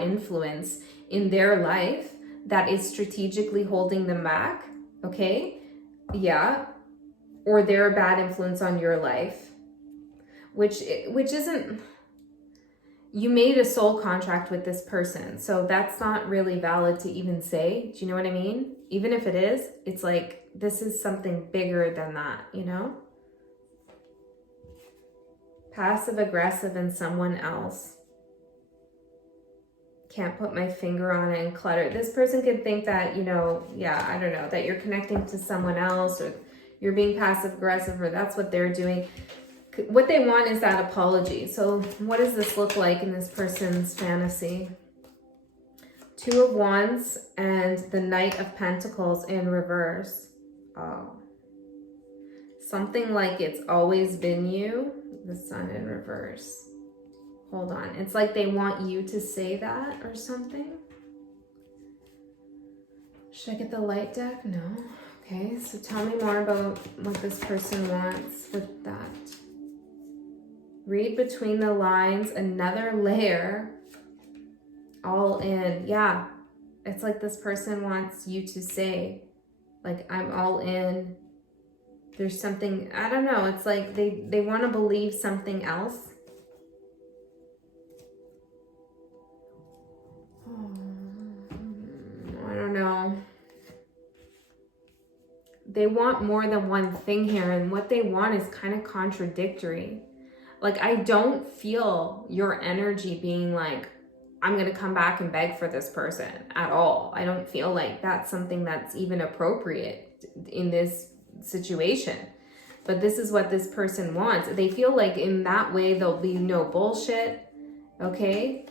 influence in their life that is strategically holding them back. Okay, yeah. Or they're a bad influence on your life. Which isn't, you made a soul contract with this person. So that's not really valid to even say. Do you know what I mean? Even if it is, it's like, this is something bigger than that, you know? Passive aggressive in someone else. Can't put my finger on it, and clutter. This person could think that, you know, yeah, I don't know, that you're connecting to someone else, or you're being passive aggressive, or that's what they're doing. What they want is that apology. So what does this look like in this person's fantasy? Two of Wands and the Knight of Pentacles in reverse. Oh. Something like it's always been you. The Sun in reverse. Hold on. It's like they want you to say that or something. Should I get the light deck? No. Okay, so tell me more about what this person wants with that. Read between the lines, another layer, all in. Yeah, it's like this person wants you to say, like, I'm all in. There's something, I don't know, it's like they want to believe something else. I don't know. They want more than one thing here, and what they want is kind of contradictory. Like, I don't feel your energy being like, I'm going to come back and beg for this person at all. I don't feel like that's something that's even appropriate in this situation. But this is what this person wants. They feel like in that way there'll be no bullshit. Okay?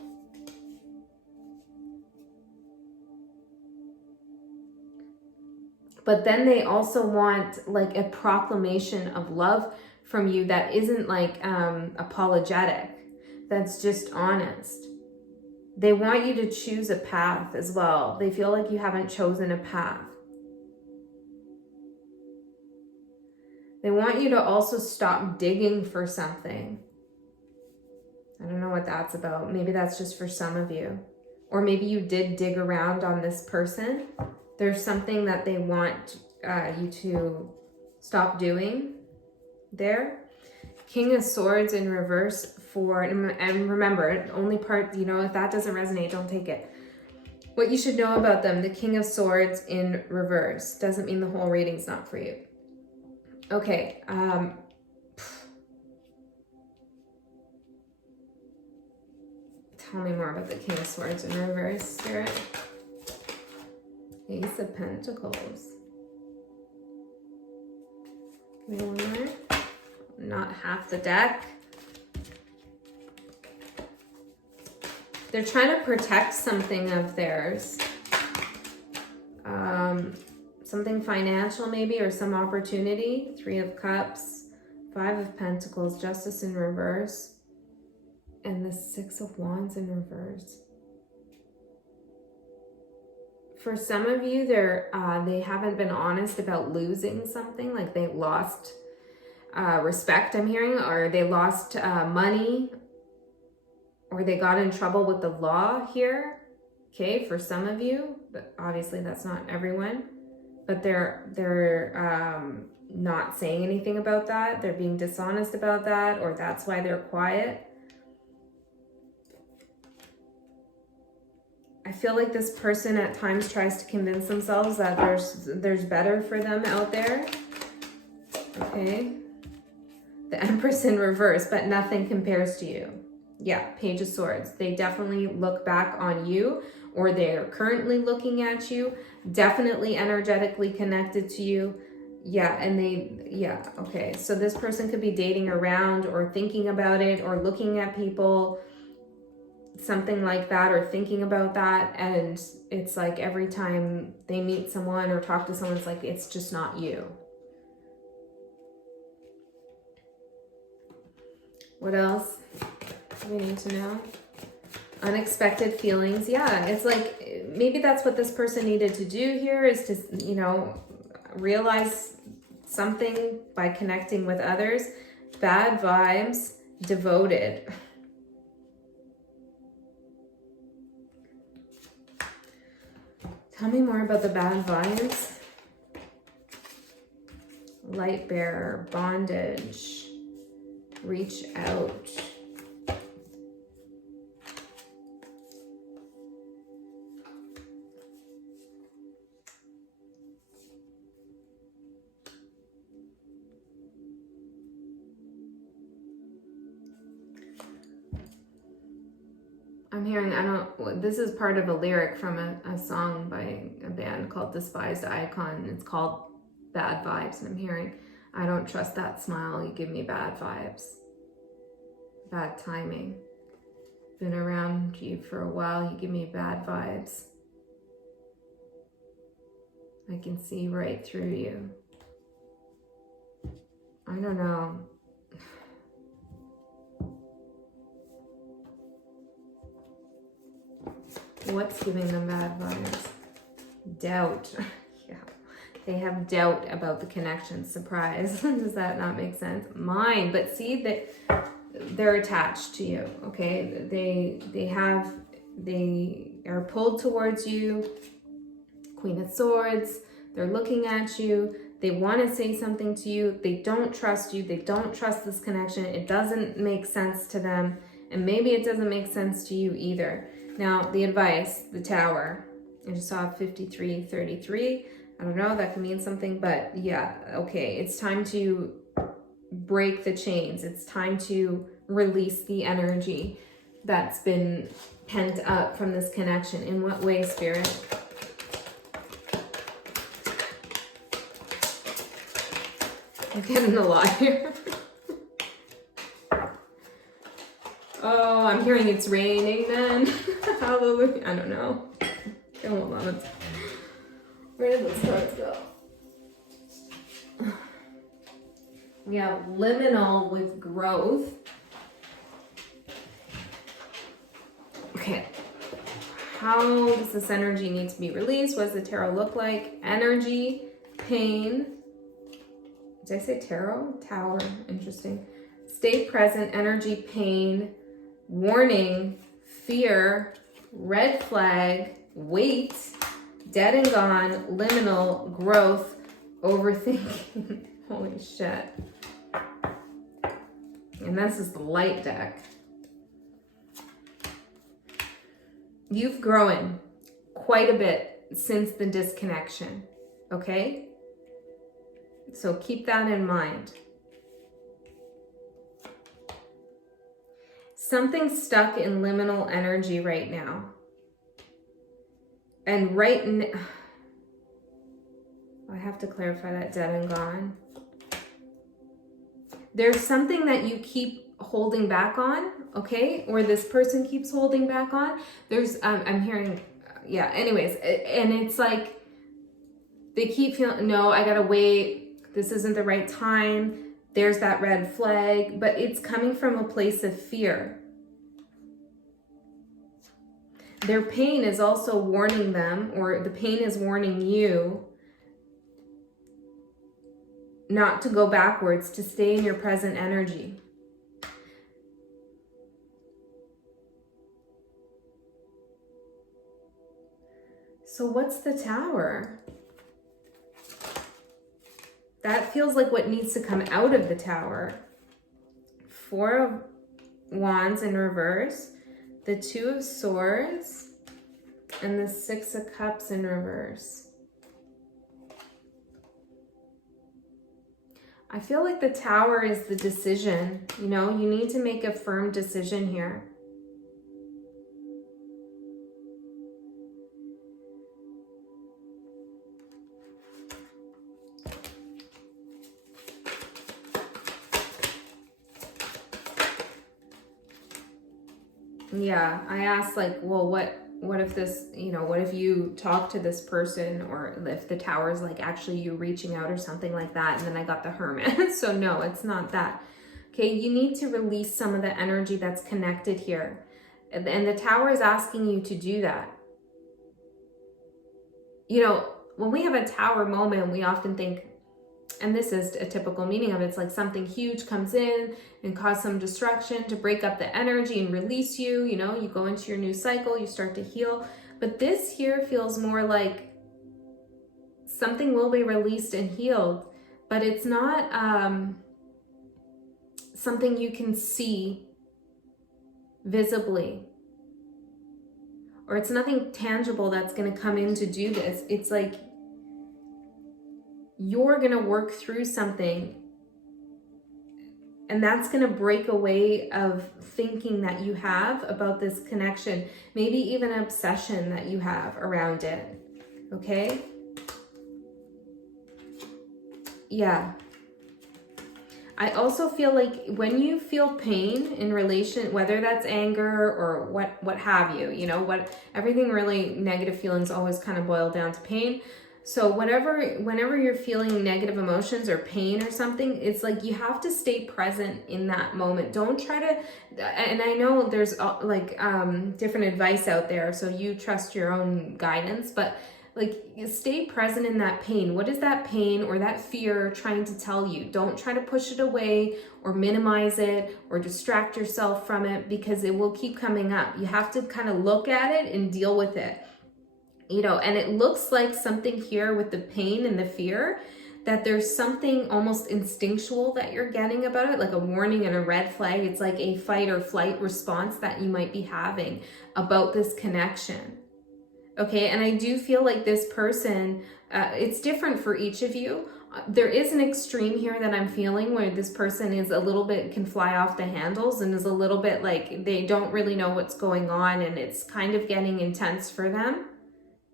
But then they also want like a proclamation of love from you that isn't like apologetic. That's just honest. They want you to choose a path as well. They feel like you haven't chosen a path. They want you to also stop digging for something. I don't know what that's about. Maybe that's just for some of you. Or maybe you did dig around on this person. There's something that they want you to stop doing there. King of Swords in reverse and remember, only part, if that doesn't resonate, don't take it. What you should know about them, the King of Swords in reverse, doesn't mean the whole reading's not for you. Okay, tell me more about the King of Swords in reverse, Spirit. Ace of Pentacles. Give me one more. Not half the deck. They're trying to protect something of theirs. Something financial maybe, or some opportunity. 3 of Cups, 5 of Pentacles, Justice in reverse, and the 6 of Wands in reverse. For some of you, they haven't been honest about losing something, like they lost respect, I'm hearing, or they lost money, or they got in trouble with the law here. Okay, for some of you, but obviously that's not everyone. But they're not saying anything about that. They're being dishonest about that, or that's why they're quiet. I feel like this person at times tries to convince themselves that there's better for them out there. Okay. The Empress in reverse, but nothing compares to you. Yeah, Page of Swords. They definitely look back on you, or they're currently looking at you, definitely energetically connected to you. Yeah, and okay. So this person could be dating around or thinking about it or looking at people, something like that, or thinking about that. And it's like every time they meet someone or talk to someone, it's like, it's just not you. What else do we need to know? Unexpected feelings. Yeah, it's like maybe that's what this person needed to do here, is to, realize something by connecting with others. Bad vibes, devoted. Tell me more about the bad vibes. Light bearer, bondage, reach out. I'm hearing, this is part of a lyric from a song by a band called Despised Icon. It's called Bad Vibes. And I'm hearing, I don't trust that smile. You give me bad vibes. Bad timing. Been around you for a while. You give me bad vibes. I can see right through you. I don't know. What's giving them bad vibes? Doubt. Yeah. They have doubt about the connection. Surprise. Does that not make sense? Mine. But see that they're attached to you. Okay. They are pulled towards you. Queen of Swords. They're looking at you. They want to say something to you. They don't trust you. They don't trust this connection. It doesn't make sense to them. And maybe it doesn't make sense to you either. Now, the advice, the Tower. I just saw 5333. I don't know, that can mean something, but yeah, okay. It's time to break the chains. It's time to release the energy that's been pent up from this connection. In what way, Spirit? I'm getting a lot here. Oh, I'm hearing it's raining then. Hallelujah. I don't know. Okay, hold on. Where did those cards go? We have liminal with growth. Okay. how does this energy need to be released? What does the tarot look like? Energy, pain. Did I say tarot? Tower, interesting. Stay present, energy, pain, warning, fear, red flag, wait, dead and gone, liminal, growth, overthinking. Holy shit. And this is the light deck. You've grown quite a bit since the disconnection, okay? So keep that in mind. Something's stuck in liminal energy right now. And I have to clarify that dead and gone. There's something that you keep holding back on, okay? Or this person keeps holding back on. There's, I'm hearing, yeah, anyways. And it's like, they keep feeling, no, I gotta wait. This isn't the right time. There's that red flag, but it's coming from a place of fear. Their pain is also warning them, or the pain is warning you not to go backwards, to stay in your present energy. So what's the Tower? That feels like what needs to come out of the Tower. 4 of Wands in reverse, the 2 of Swords, and the 6 of Cups in reverse. I feel like the Tower is the decision. You know, you need to make a firm decision here. Yeah, I asked like, well, what if this, you know, what if you talk to this person, or if the Tower is like actually you reaching out or something like that, and then I got the Hermit. So no, it's not that. Okay, you need to release some of the energy that's connected here. And the Tower is asking you to do that. You know, when we have a Tower moment, we often think, and this is a typical meaning of it, it's like something huge comes in and cause some destruction to break up the energy and release you. You know, you go into your new cycle, you start to heal. But this here feels more like something will be released and healed, but it's not something you can see visibly. Or it's nothing tangible that's going to come in to do this. It's like you're going to work through something, and that's going to break away of thinking that you have about this connection, maybe even an obsession that you have around it. Okay? Yeah. I also feel like when you feel pain in relation, whether that's anger or what have you, you know, everything really negative feelings always kind of boil down to pain. So whenever you're feeling negative emotions or pain or something, it's like you have to stay present in that moment. Don't try to, and I know there's like different advice out there, so you trust your own guidance, but like stay present in that pain. What is that pain or that fear trying to tell you? Don't try to push it away or minimize it or distract yourself from it, because it will keep coming up. You have to kind of look at it and deal with it. You know, and it looks like something here with the pain and the fear, that there's something almost instinctual that you're getting about it, like a warning and a red flag. It's like a fight or flight response that you might be having about this connection. Okay, and I do feel like this person, it's different for each of you. There is an extreme here that I'm feeling where this person is a little bit, can fly off the handles and is a little bit like they don't really know what's going on, and it's kind of getting intense for them.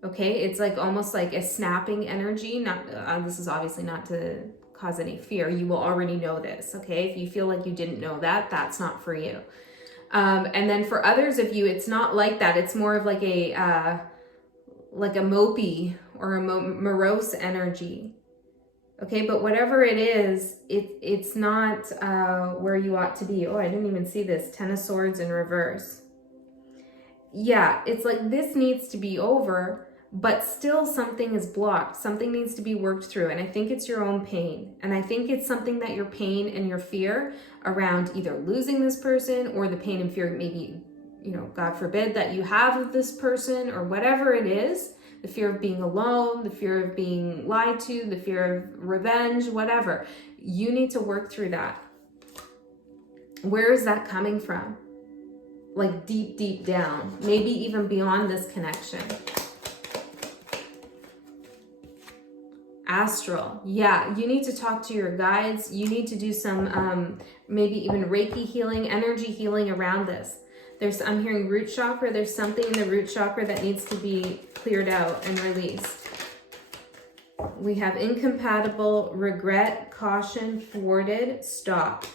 Okay, it's like almost like a snapping energy. Not this is obviously not to cause any fear. You will already know this, okay? If you feel like you didn't know that, that's not for you. And then for others of you, it's not like that. It's more of like a mopey or a morose energy. Okay, but whatever it is, it's not where you ought to be. Oh, I didn't even see this. 10 of Swords in reverse. yeah, it's like this needs to be over, but still something is blocked. Something needs to be worked through. And I think it's your own pain. And I think it's something that your pain and your fear around either losing this person, or the pain and fear, maybe, you know, God forbid, that you have of this person, or whatever it is, the fear of being alone, the fear of being lied to, the fear of revenge, whatever. You need to work through that. Where is that coming from? Like deep, deep down, maybe even beyond this connection. Astral, yeah, you need to talk to your guides. You need to do some maybe even Reiki healing, energy healing around this. I'm hearing root chakra. There's something in the root chakra that needs to be cleared out and released. We have incompatible, regret, caution, thwarted, stop.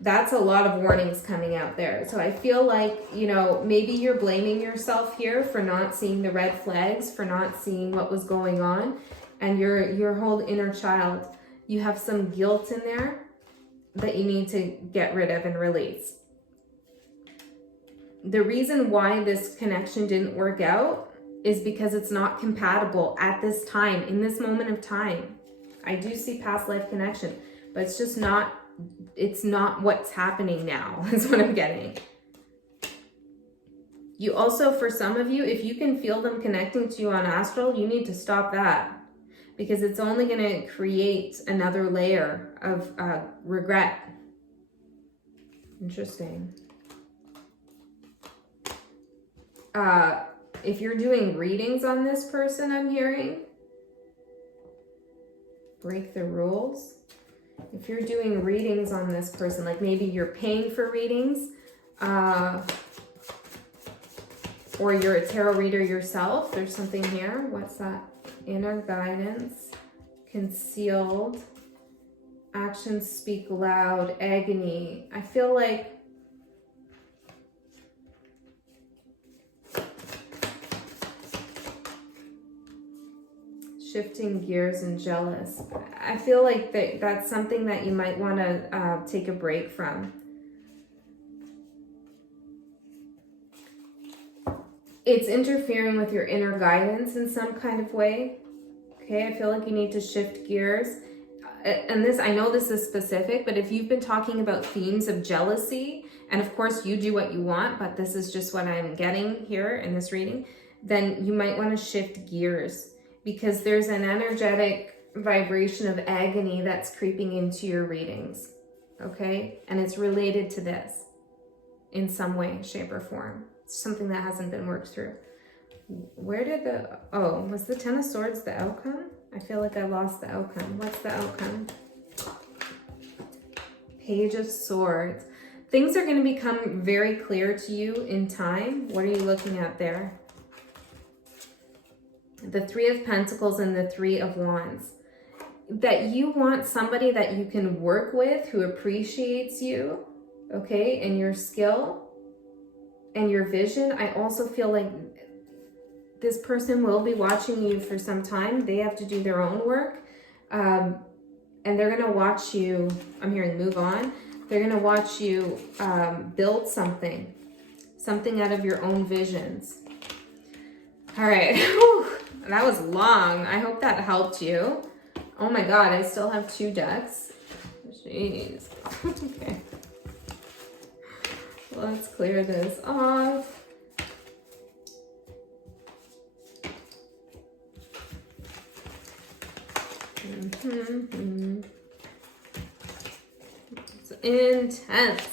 That's a lot of warnings coming out there. So I feel like, you know, maybe you're blaming yourself here for not seeing the red flags, for not seeing what was going on. And your whole inner child, you have some guilt in there that you need to get rid of and release. The reason why this connection didn't work out is because it's not compatible at this time, in this moment of time. I do see past life connection, but it's just not, it's not what's happening now, is what I'm getting. You also, for some of you, if you can feel them connecting to you on astral, you need to stop that, because it's only going to create another layer of regret. Interesting. If you're doing readings on this person, I'm hearing, break the rules. If you're doing readings on this person, like maybe you're paying for readings, or you're a tarot reader yourself, there's something here. What's that? Inner guidance, concealed, actions speak loud, agony. I feel like shifting gears and jealous. I feel like that's something that you might want to take a break from. It's interfering with your inner guidance in some kind of way. Okay, I feel like you need to shift gears. And this, I know this is specific, but if you've been talking about themes of jealousy, and of course you do what you want, but this is just what I'm getting here in this reading, then you might want to shift gears, because there's an energetic vibration of agony that's creeping into your readings. Okay, and it's related to this in some way, shape, or form. Something that hasn't been worked through. Where did was the Ten of Swords the outcome? I feel like I lost the outcome. What's the outcome? Page of Swords. Things are going to become very clear to you in time. What are you looking at there? The Three of Pentacles and the Three of Wands. That you want somebody that you can work with, who appreciates you, okay, and your skill and your vision. I also feel like this person will be watching you for some time. They have to do their own work. And they're going to watch you, I'm hearing move on. They're going to watch you build something out of your own visions. All right. That was long. I hope that helped you. Oh my God, I still have 2 decks. Jeez. Okay. Let's clear this off. It's intense.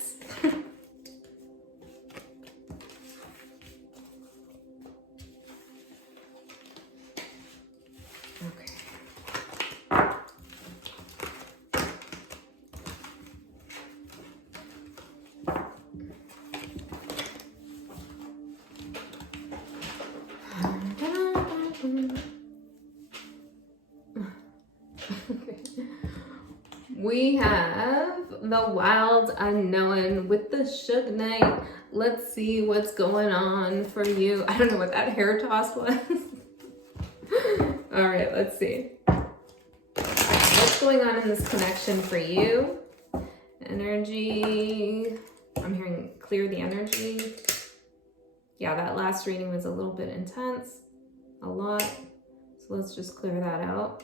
We have the Wild Unknown with the Shungite. Let's see what's going on for you. I don't know what that hair toss was. All right, let's see. What's going on in this connection for you? Energy. I'm hearing clear the energy. Yeah, that last reading was a little bit intense, a lot. So let's just clear that out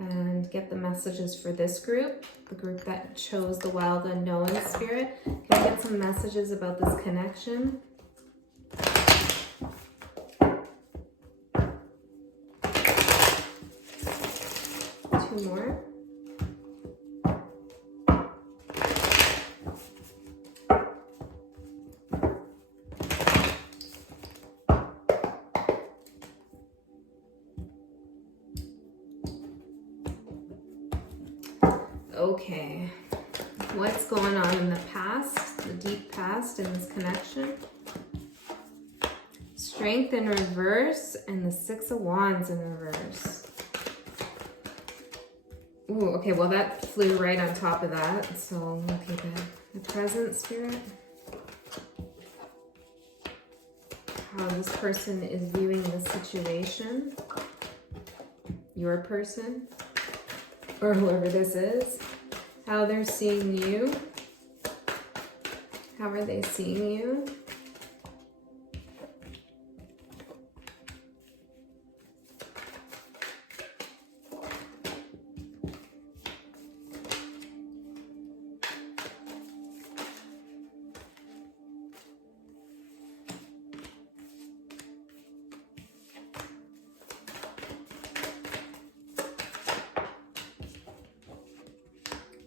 and get the messages for this group, the group that chose the wild unknown spirit. Can I get some messages about this connection? Two more. Okay, what's going on in the past, the deep past in this connection? Strength in reverse and the Six of Wands in reverse. Ooh, okay, well that flew right on top of that. So, okay, the present spirit. How this person is viewing the situation. Your person. Or whoever this is. How they're seeing you. How are they seeing you?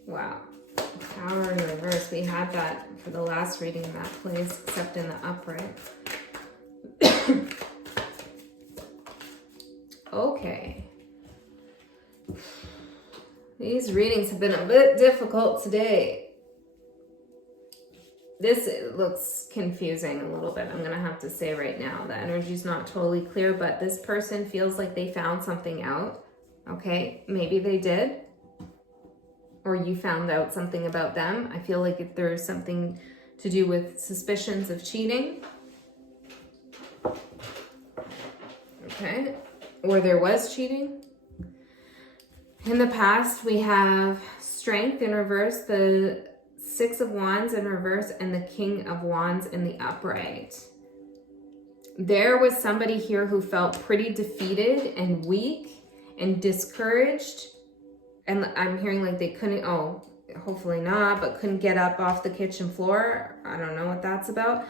Wow. Power in reverse. We had that for the last reading in that place, except in the upright. Okay. These readings have been a bit difficult today. This looks confusing a little bit, I'm going to have to say right now. The energy's not totally clear, but this person feels like they found something out. Okay, maybe they did. Or you found out something about them. I feel like if there's something to do with suspicions of cheating. Okay. Or there was cheating. In the past, we have Strength in reverse, the Six of Wands in reverse, and the King of Wands in the upright. There was somebody here who felt pretty defeated and weak and discouraged. And I'm hearing like they couldn't, oh, hopefully not, but couldn't get up off the kitchen floor. I don't know what that's about.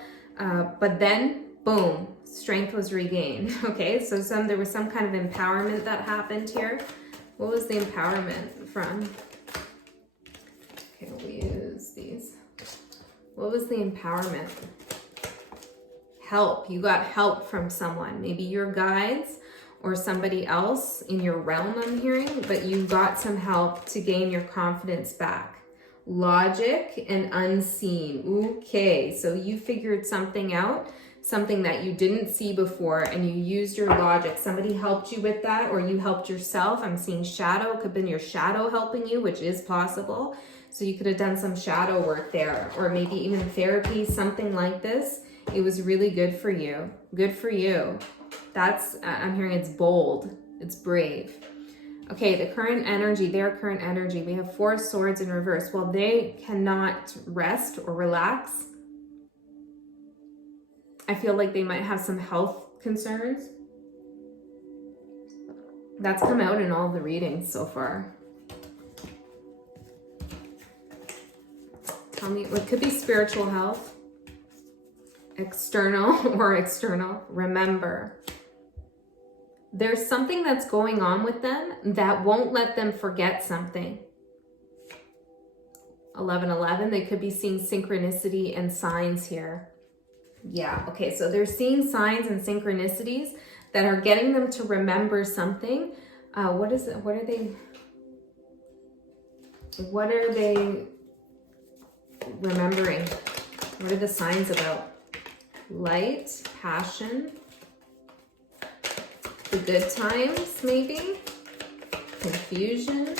But then, boom, strength was regained. Okay, so there was some kind of empowerment that happened here. What was the empowerment from? Okay, we'll use these. What was the empowerment? Help. You got help from someone. Maybe your guides or somebody else in your realm, I'm hearing, but you got some help to gain your confidence back. Logic and unseen. Okay, so you figured something out, something that you didn't see before, and you used your logic. Somebody helped you with that, or you helped yourself. I'm seeing shadow. Could have been your shadow helping you, which is possible. So you could have done some shadow work there, or maybe even therapy, something like this. It was really good for you. Good for you. That's, I'm hearing it's bold. It's brave. Okay, the current energy, their current energy. We have Four Swords in reverse. Well, they cannot rest or relax. I feel like they might have some health concerns. That's come out in all the readings so far. Tell me, what could be spiritual health? External or external. Remember, there's something that's going on with them that won't let them forget something. 11:11, they could be seeing synchronicity and signs here. Yeah, okay, so they're seeing signs and synchronicities that are getting them to remember something. What are they remembering? What are the signs about? Light, passion, the good times, maybe, confusion,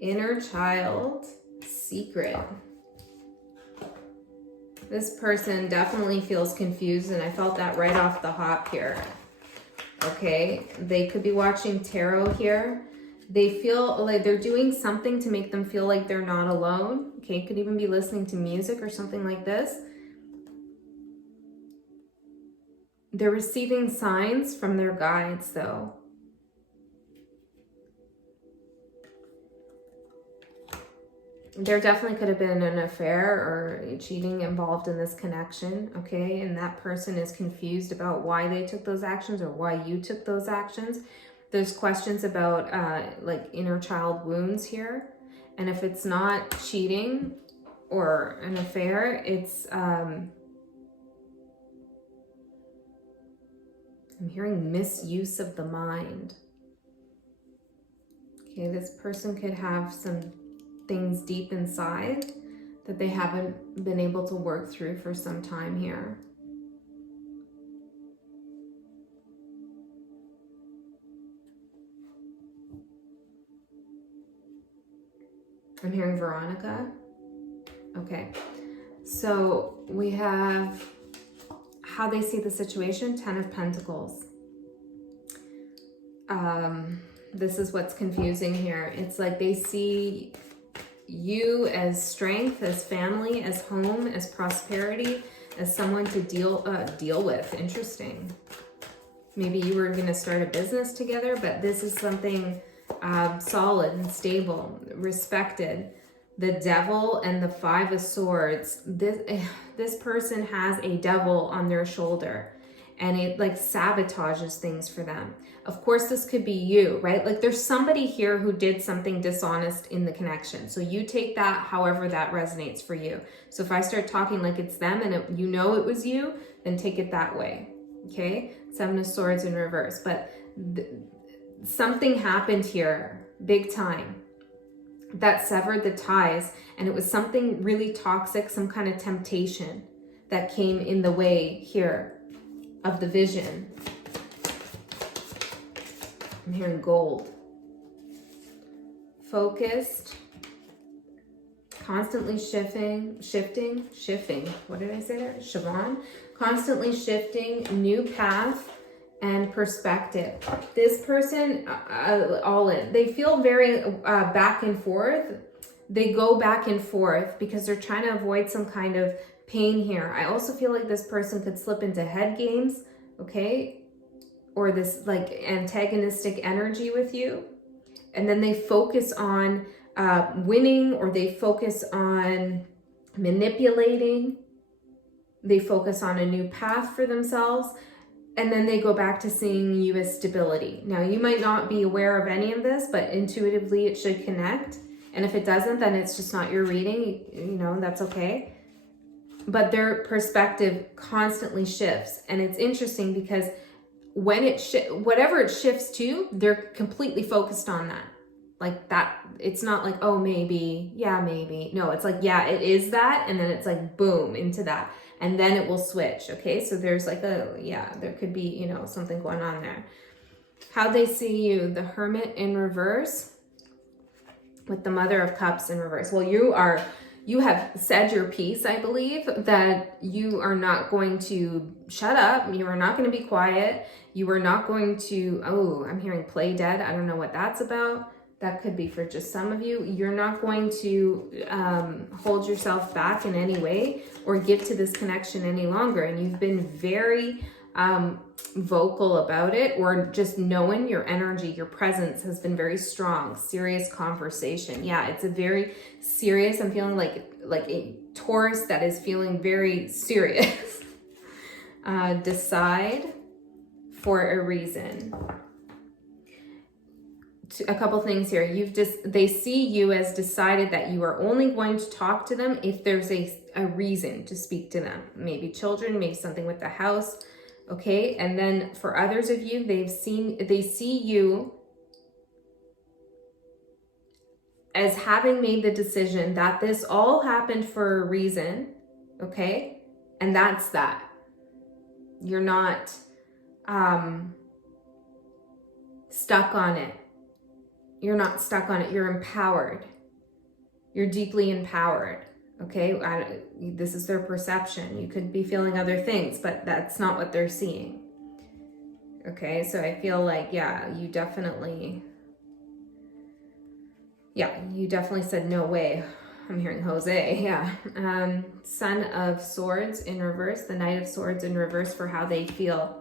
inner child, secret. This person definitely feels confused, and I felt that right off the hop here. Okay, they could be watching tarot here. They feel like they're doing something to make them feel like they're not alone. Okay, could even be listening to music or something like this. They're receiving signs from their guides, though. There definitely could have been an affair or cheating involved in this connection, okay? And that person is confused about why they took those actions or why you took those actions. There's questions about like inner child wounds here. And if it's not cheating or an affair, it's, I'm hearing misuse of the mind. Okay, this person could have some things deep inside that they haven't been able to work through for some time here. I'm hearing Veronica. Okay, so we have how they see the situation, 10 of Pentacles. This is what's confusing here. It's like they see you as strength, as family, as home, as prosperity, as someone to deal with. Interesting. Maybe you were going to start a business together, but this is something solid and stable, respected. The Devil and the 5 of Swords. This person has a devil on their shoulder, and it like sabotages things for them. Of course, this could be you, right? Like there's somebody here who did something dishonest in the connection. So you take that however that resonates for you. So if I start talking like it's them and you know it was you, then take it that way, okay? 7 of Swords in reverse. But something happened here, big time, that severed the ties. And it was something really toxic, some kind of temptation that came in the way here of the vision. I'm hearing gold. Focused, constantly shifting. What did I say there? Siobhan. Constantly shifting, new path and perspective. This person, all in. They feel very back and forth. They go back and forth because they're trying to avoid some kind of pain here. I also feel like this person could slip into head games, okay? Or this like antagonistic energy with you. And then they focus on winning, or they focus on manipulating. They focus on a new path for themselves. And then they go back to seeing you as stability. Now, you might not be aware of any of this, but intuitively it should connect. And if it doesn't, then it's just not your reading. You know, that's okay. But their perspective constantly shifts. And it's interesting because when whatever it shifts to, they're completely focused on that. Like that, it's not like, oh, maybe, yeah, maybe. No, it's like, yeah, it is that. And then it's like, boom, into that. And then it will switch, okay? So there's like there could be, you know, something going on there. How they see you, the Hermit in reverse with the Mother of Cups in reverse. Well, you have said your piece, I believe, that you are not going to shut up. You are not going to be quiet. You are not going to, oh, I'm hearing play dead. I don't know what that's about. That could be for just some of you. You're not going to hold yourself back in any way or give to this connection any longer. And you've been very vocal about it, or just knowing your energy, your presence has been very strong. Serious conversation. Yeah, it's a very serious, I'm feeling like a Taurus that is feeling very serious. Decide for a reason. A couple things here. They see you as decided that you are only going to talk to them if there's a reason to speak to them. Maybe children, maybe something with the house. Okay. And then for others of you, they see you as having made the decision that this all happened for a reason. Okay. And that's that. You're not stuck on it. You're not stuck on it. You're empowered. You're deeply empowered. Okay. This is their perception. You could be feeling other things, but that's not what they're seeing. Okay. So I feel like, you definitely said no way. I'm hearing Jose. Yeah. Son of Swords in reverse, the Knight of Swords in reverse for how they feel.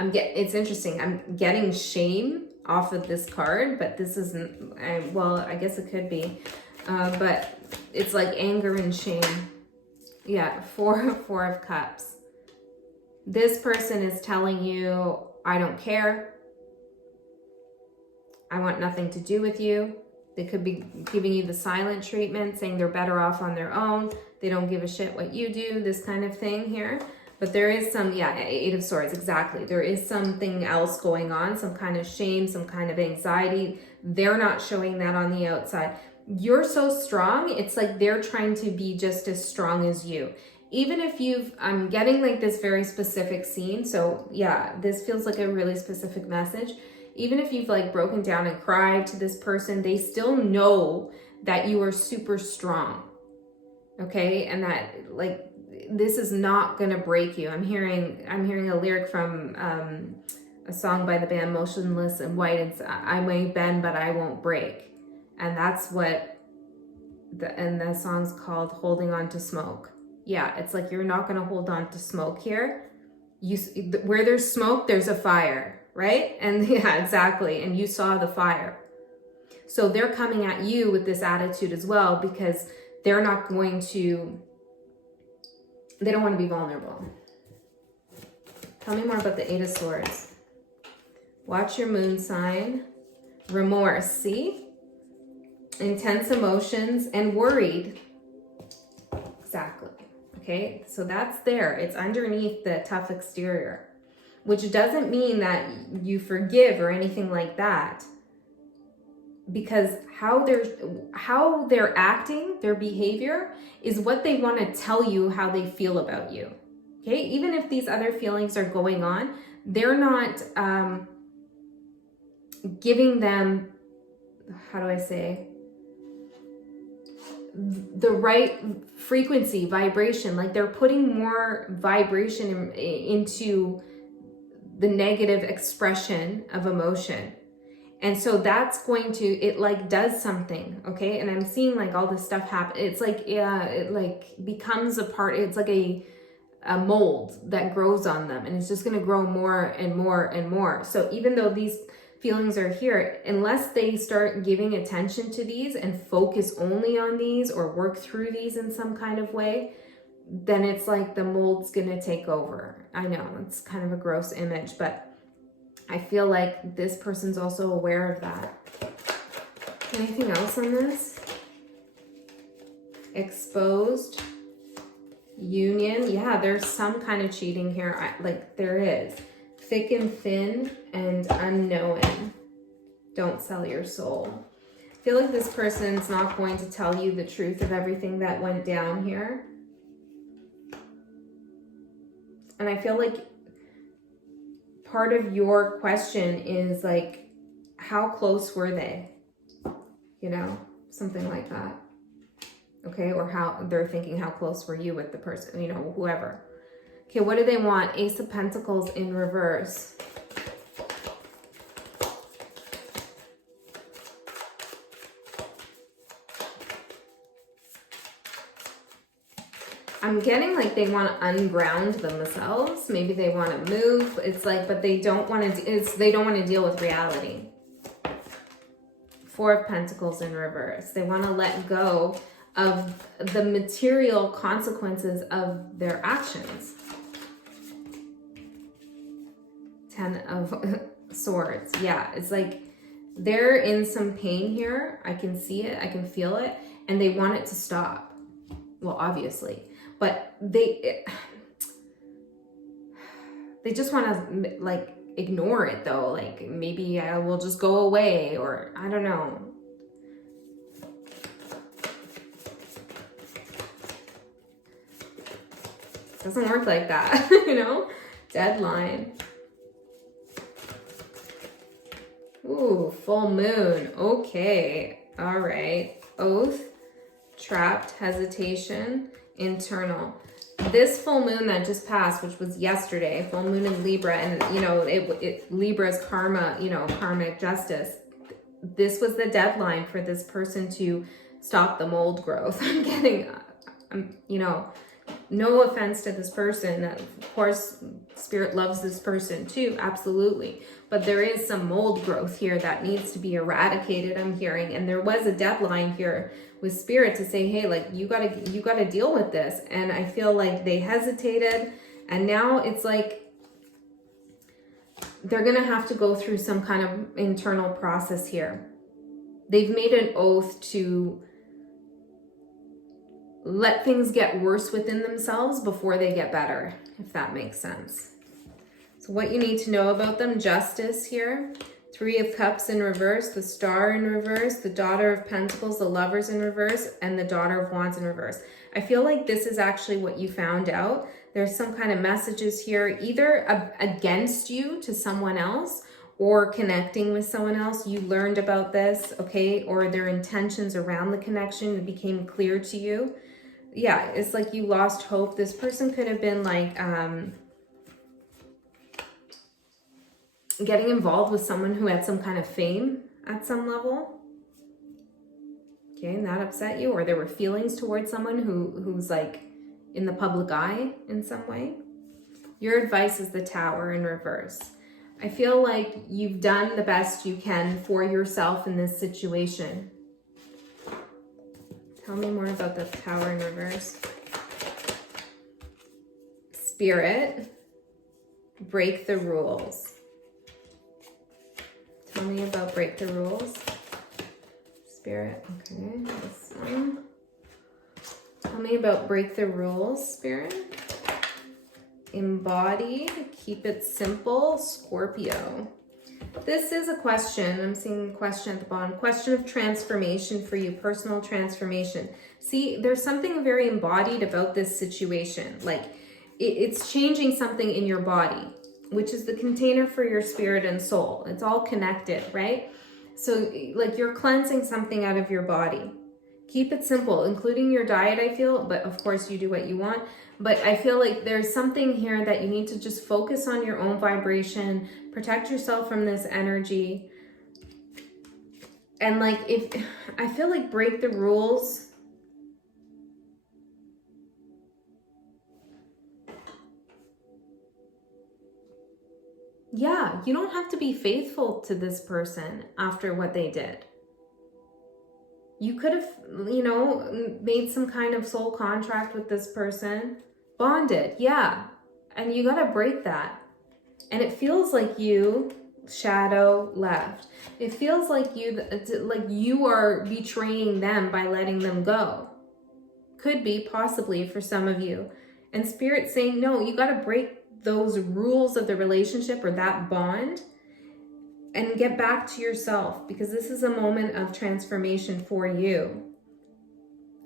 it's interesting. I'm getting shame off of this card, but this isn't, well, I guess it could be, but it's like anger and shame. Yeah, Four of Cups. This person is telling you, I don't care. I want nothing to do with you. They could be giving you the silent treatment, saying they're better off on their own. They don't give a shit what you do, this kind of thing here. But there is some, yeah, Eight of Swords, exactly. There is something else going on, some kind of shame, some kind of anxiety. They're not showing that on the outside. You're so strong, it's like they're trying to be just as strong as you. Even if I'm getting like this very specific scene. So yeah, this feels like a really specific message. Even if you've like broken down and cried to this person, they still know that you are super strong. Okay. And that like, this is not going to break you. I'm hearing a lyric from a song by the band Motionless in White. It's I may bend, but I won't break. And that's what the song's called Holding On to Smoke. Yeah, it's like you're not going to hold on to smoke here. Where there's smoke, there's a fire, right? And yeah, exactly. And you saw the fire. So they're coming at you with this attitude as well, because they're not going to, they don't want to be vulnerable. Tell me more about the Eight of Swords. Watch your moon sign. Remorse, see? Intense emotions and worried. Exactly. Okay, so that's there. It's underneath the tough exterior, which doesn't mean that you forgive or anything like that, because how they're acting, their behavior is what they want to tell you how they feel about you. Okay, even if these other feelings are going on, they're not giving them, how do I say, the right frequency, vibration. Like they're putting more vibration into the negative expression of emotion. And so that's going to, it like does something, okay? And I'm seeing like all this stuff happen. It's like, yeah, it like becomes a part, it's like a mold that grows on them, and it's just gonna grow more and more and more. So even though these feelings are here, unless they start giving attention to these and focus only on these or work through these in some kind of way, then it's like the mold's gonna take over. I know it's kind of a gross image, but I feel like this person's also aware of that. Anything else on this? Exposed. Union. Yeah, there's some kind of cheating here. Like there is. Thick and thin and unknowing. Don't sell your soul. I feel like this person's not going to tell you the truth of everything that went down here. And I feel like part of your question is like, how close were they? You know, something like that. Okay, or how they're thinking, how close were you with the person, you know, whoever. Okay, what do they want? Ace of Pentacles in reverse. I'm getting like they want to unground themselves. Maybe they want to move. It's like, but they don't want to, they don't want to deal with reality. Four of Pentacles in reverse. They want to let go of the material consequences of their actions. Ten of Swords. Yeah, it's like they're in some pain here. I can see it. I can feel it. And they want it to stop. Well, obviously. But they just want to like ignore it though. Like maybe I will just go away, or I don't know. Doesn't work like that, you know? Deadline. Ooh, full moon. Okay. All right. Oath, trapped, hesitation, internal. This full moon that just passed, which was yesterday, full moon in Libra, and you know, Libra's karma, you know, karmic justice. This was the deadline for this person to stop the mold growth. I'm getting, you know, No offense to this person. Of course, Spirit loves this person too, absolutely. But there is some mold growth here that needs to be eradicated, I'm hearing. And there was a deadline here with Spirit to say, hey, like, you gotta deal with this. And I feel like they hesitated, and now it's like they're gonna have to go through some kind of internal process here. They've made an oath to let things get worse within themselves before they get better, if that makes sense. So what you need to know about them: Justice here, Three of Cups in reverse, the Star in reverse, the Daughter of Pentacles, the Lovers in reverse, and the Daughter of Wands in reverse. I feel like this is actually what you found out. There's some kind of messages here, either against you to someone else or connecting with someone else. You learned about this, okay? Or their intentions around the connection became clear to you. Yeah, it's like you lost hope. This person could have been like getting involved with someone who had some kind of fame at some level. Okay, and that upset you, or there were feelings towards someone who's like in the public eye in some way. Your advice is the Tower in reverse. I feel like you've done the best you can for yourself in this situation. Tell me more about the Tower in reverse. Spirit, break the rules. Tell me about break the rules. Spirit, okay, this one. Tell me about break the rules, Spirit. Embody, keep it simple, Scorpio. This is a question. I'm seeing a question at the bottom. Question of transformation for you, personal transformation. See, there's something very embodied about this situation. Like, it's changing something in your body, which is the container for your spirit and soul. It's all connected, right? So, like, you're cleansing something out of your body. Keep it simple, including your diet, I feel, but of course you do what you want. But I feel like there's something here that you need to just focus on your own vibration, protect yourself from this energy. And like, I feel like break the rules. Yeah, you don't have to be faithful to this person after what they did. You could have, you know, made some kind of soul contract with this person. Bonded, yeah. And you got to break that. And it feels like you, shadow, left. It feels like you are betraying them by letting them go. Could be, possibly, for some of you. And Spirit saying, no, you got to break those rules of the relationship or that bond and get back to yourself, because this is a moment of transformation for you.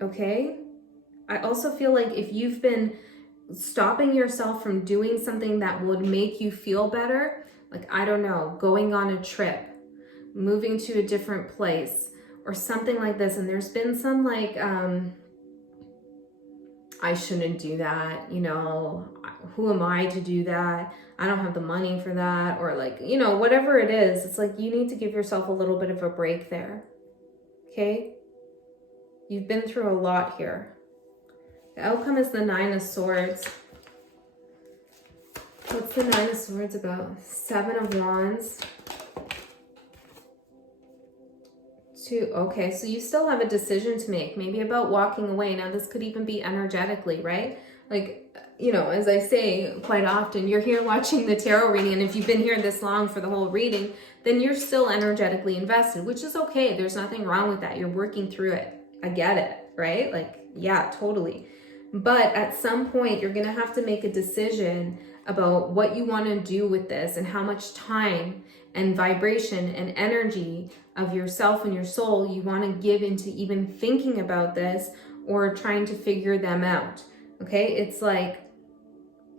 Okay? I also feel like if you've been stopping yourself from doing something that would make you feel better, like, I don't know, going on a trip, moving to a different place, or something like this, and there's been some like, I shouldn't do that, you know, who am I to do that? I don't have the money for that, or like, you know, whatever it is, it's like you need to give yourself a little bit of a break there, okay? You've been through a lot here. The outcome is the Nine of Swords. What's the Nine of Swords about? Seven of Wands. Okay, so you still have a decision to make, maybe about walking away. Now, this could even be energetically, right? Like, you know, as I say quite often, you're here watching the tarot reading, and if you've been here this long for the whole reading, then you're still energetically invested, which is okay. There's nothing wrong with that. You're working through it. I get it, right? Like, yeah, totally. But at some point, you're going to have to make a decision about what you want to do with this and how much time and vibration and energy of yourself and your soul you want to give into even thinking about this or trying to figure them out. Okay? It's like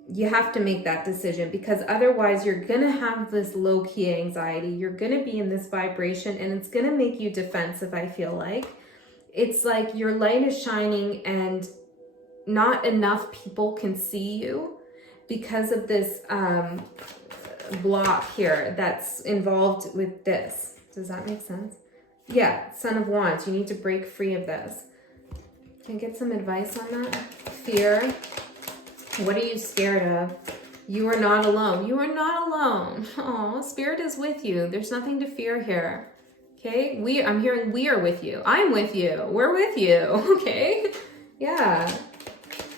you have to make that decision, because otherwise you're going to have this low-key anxiety. You're going to be in this vibration, and it's going to make you defensive, I feel like. It's like your light is shining and not enough people can see you because of this block here that's involved with this. Does that make sense? Yeah, Son of Wands. You need to break free of this. Can I get some advice on that? Fear. What are you scared of? You are not alone. You are not alone. Oh, Spirit is with you. There's nothing to fear here. Okay? I'm hearing we are with you. I'm with you. We're with you. Okay? Yeah.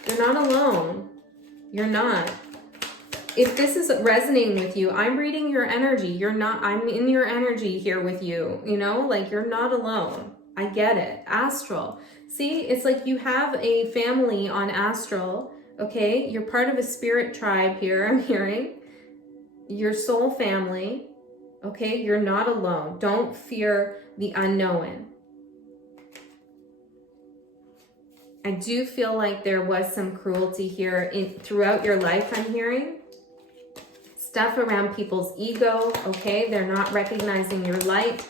You're not alone. You're not. If this is resonating with you, I'm reading your energy. You're not, I'm in your energy here with you. You know, like you're not alone. I get it. Astral. See, it's like you have a family on astral. Okay, you're part of a spirit tribe here, I'm hearing. Your soul family. Okay, you're not alone. Don't fear the unknown. I do feel like there was some cruelty here throughout your life, I'm hearing. Stuff around people's ego, okay? They're not recognizing your light.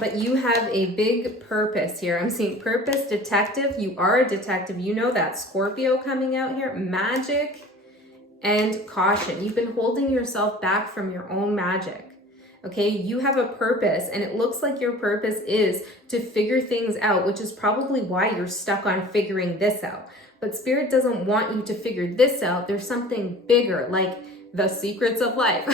But you have a big purpose here. I'm seeing purpose, detective. You are a detective. You know that. Scorpio coming out here. Magic and caution. You've been holding yourself back from your own magic. Okay, you have a purpose, and it looks like your purpose is to figure things out, which is probably why you're stuck on figuring this out. But Spirit doesn't want you to figure this out. There's something bigger, like the secrets of life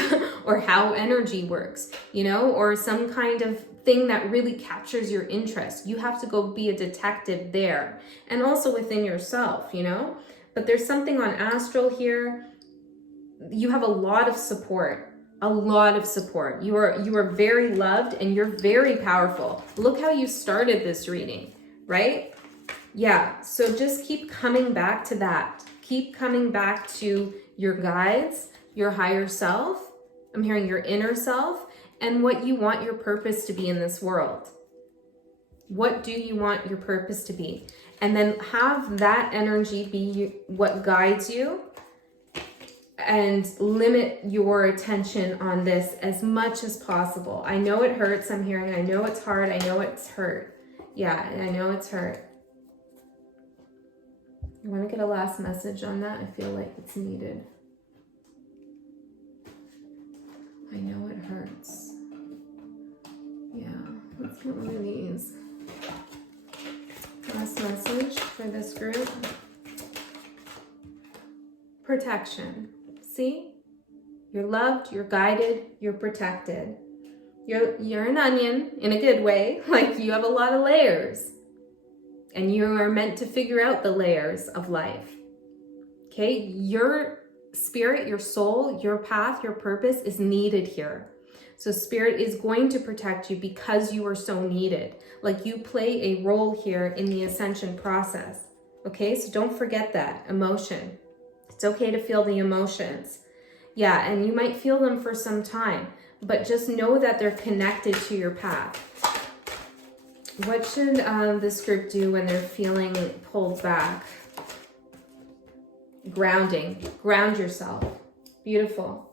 or how energy works, you know, or some kind of thing that really captures your interest. You have to go be a detective there, and also within yourself, you know. But there's something on astral here. You have a lot of support. A lot of support. You are very loved, and you're very powerful. Look how you started this reading, right? Yeah, so just keep coming back to that. Keep coming back to your guides, your higher self. I'm hearing your inner self, and what you want your purpose to be in this world. What do you want your purpose to be? And then have that energy be what guides you, and limit your attention on this as much as possible. I know it hurts, I'm hearing. I know it's hard. I know it's hurt. Yeah, I know it's hurt. I want to get a last message on that. I feel like it's needed. I know it hurts. Yeah, let's get one of these. Last message for this group. Protection. See? You're loved, you're guided, you're protected. You're an onion in a good way. Like you have a lot of layers. And you are meant to figure out the layers of life. Okay? Your spirit, your soul, your path, your purpose is needed here. So Spirit is going to protect you because you are so needed. Like you play a role here in the ascension process. Okay? So don't forget that. Emotion. It's okay to feel the emotions. Yeah, and you might feel them for some time, but just know that they're connected to your path. What should this group do when they're feeling pulled back? Grounding. Ground yourself. Beautiful.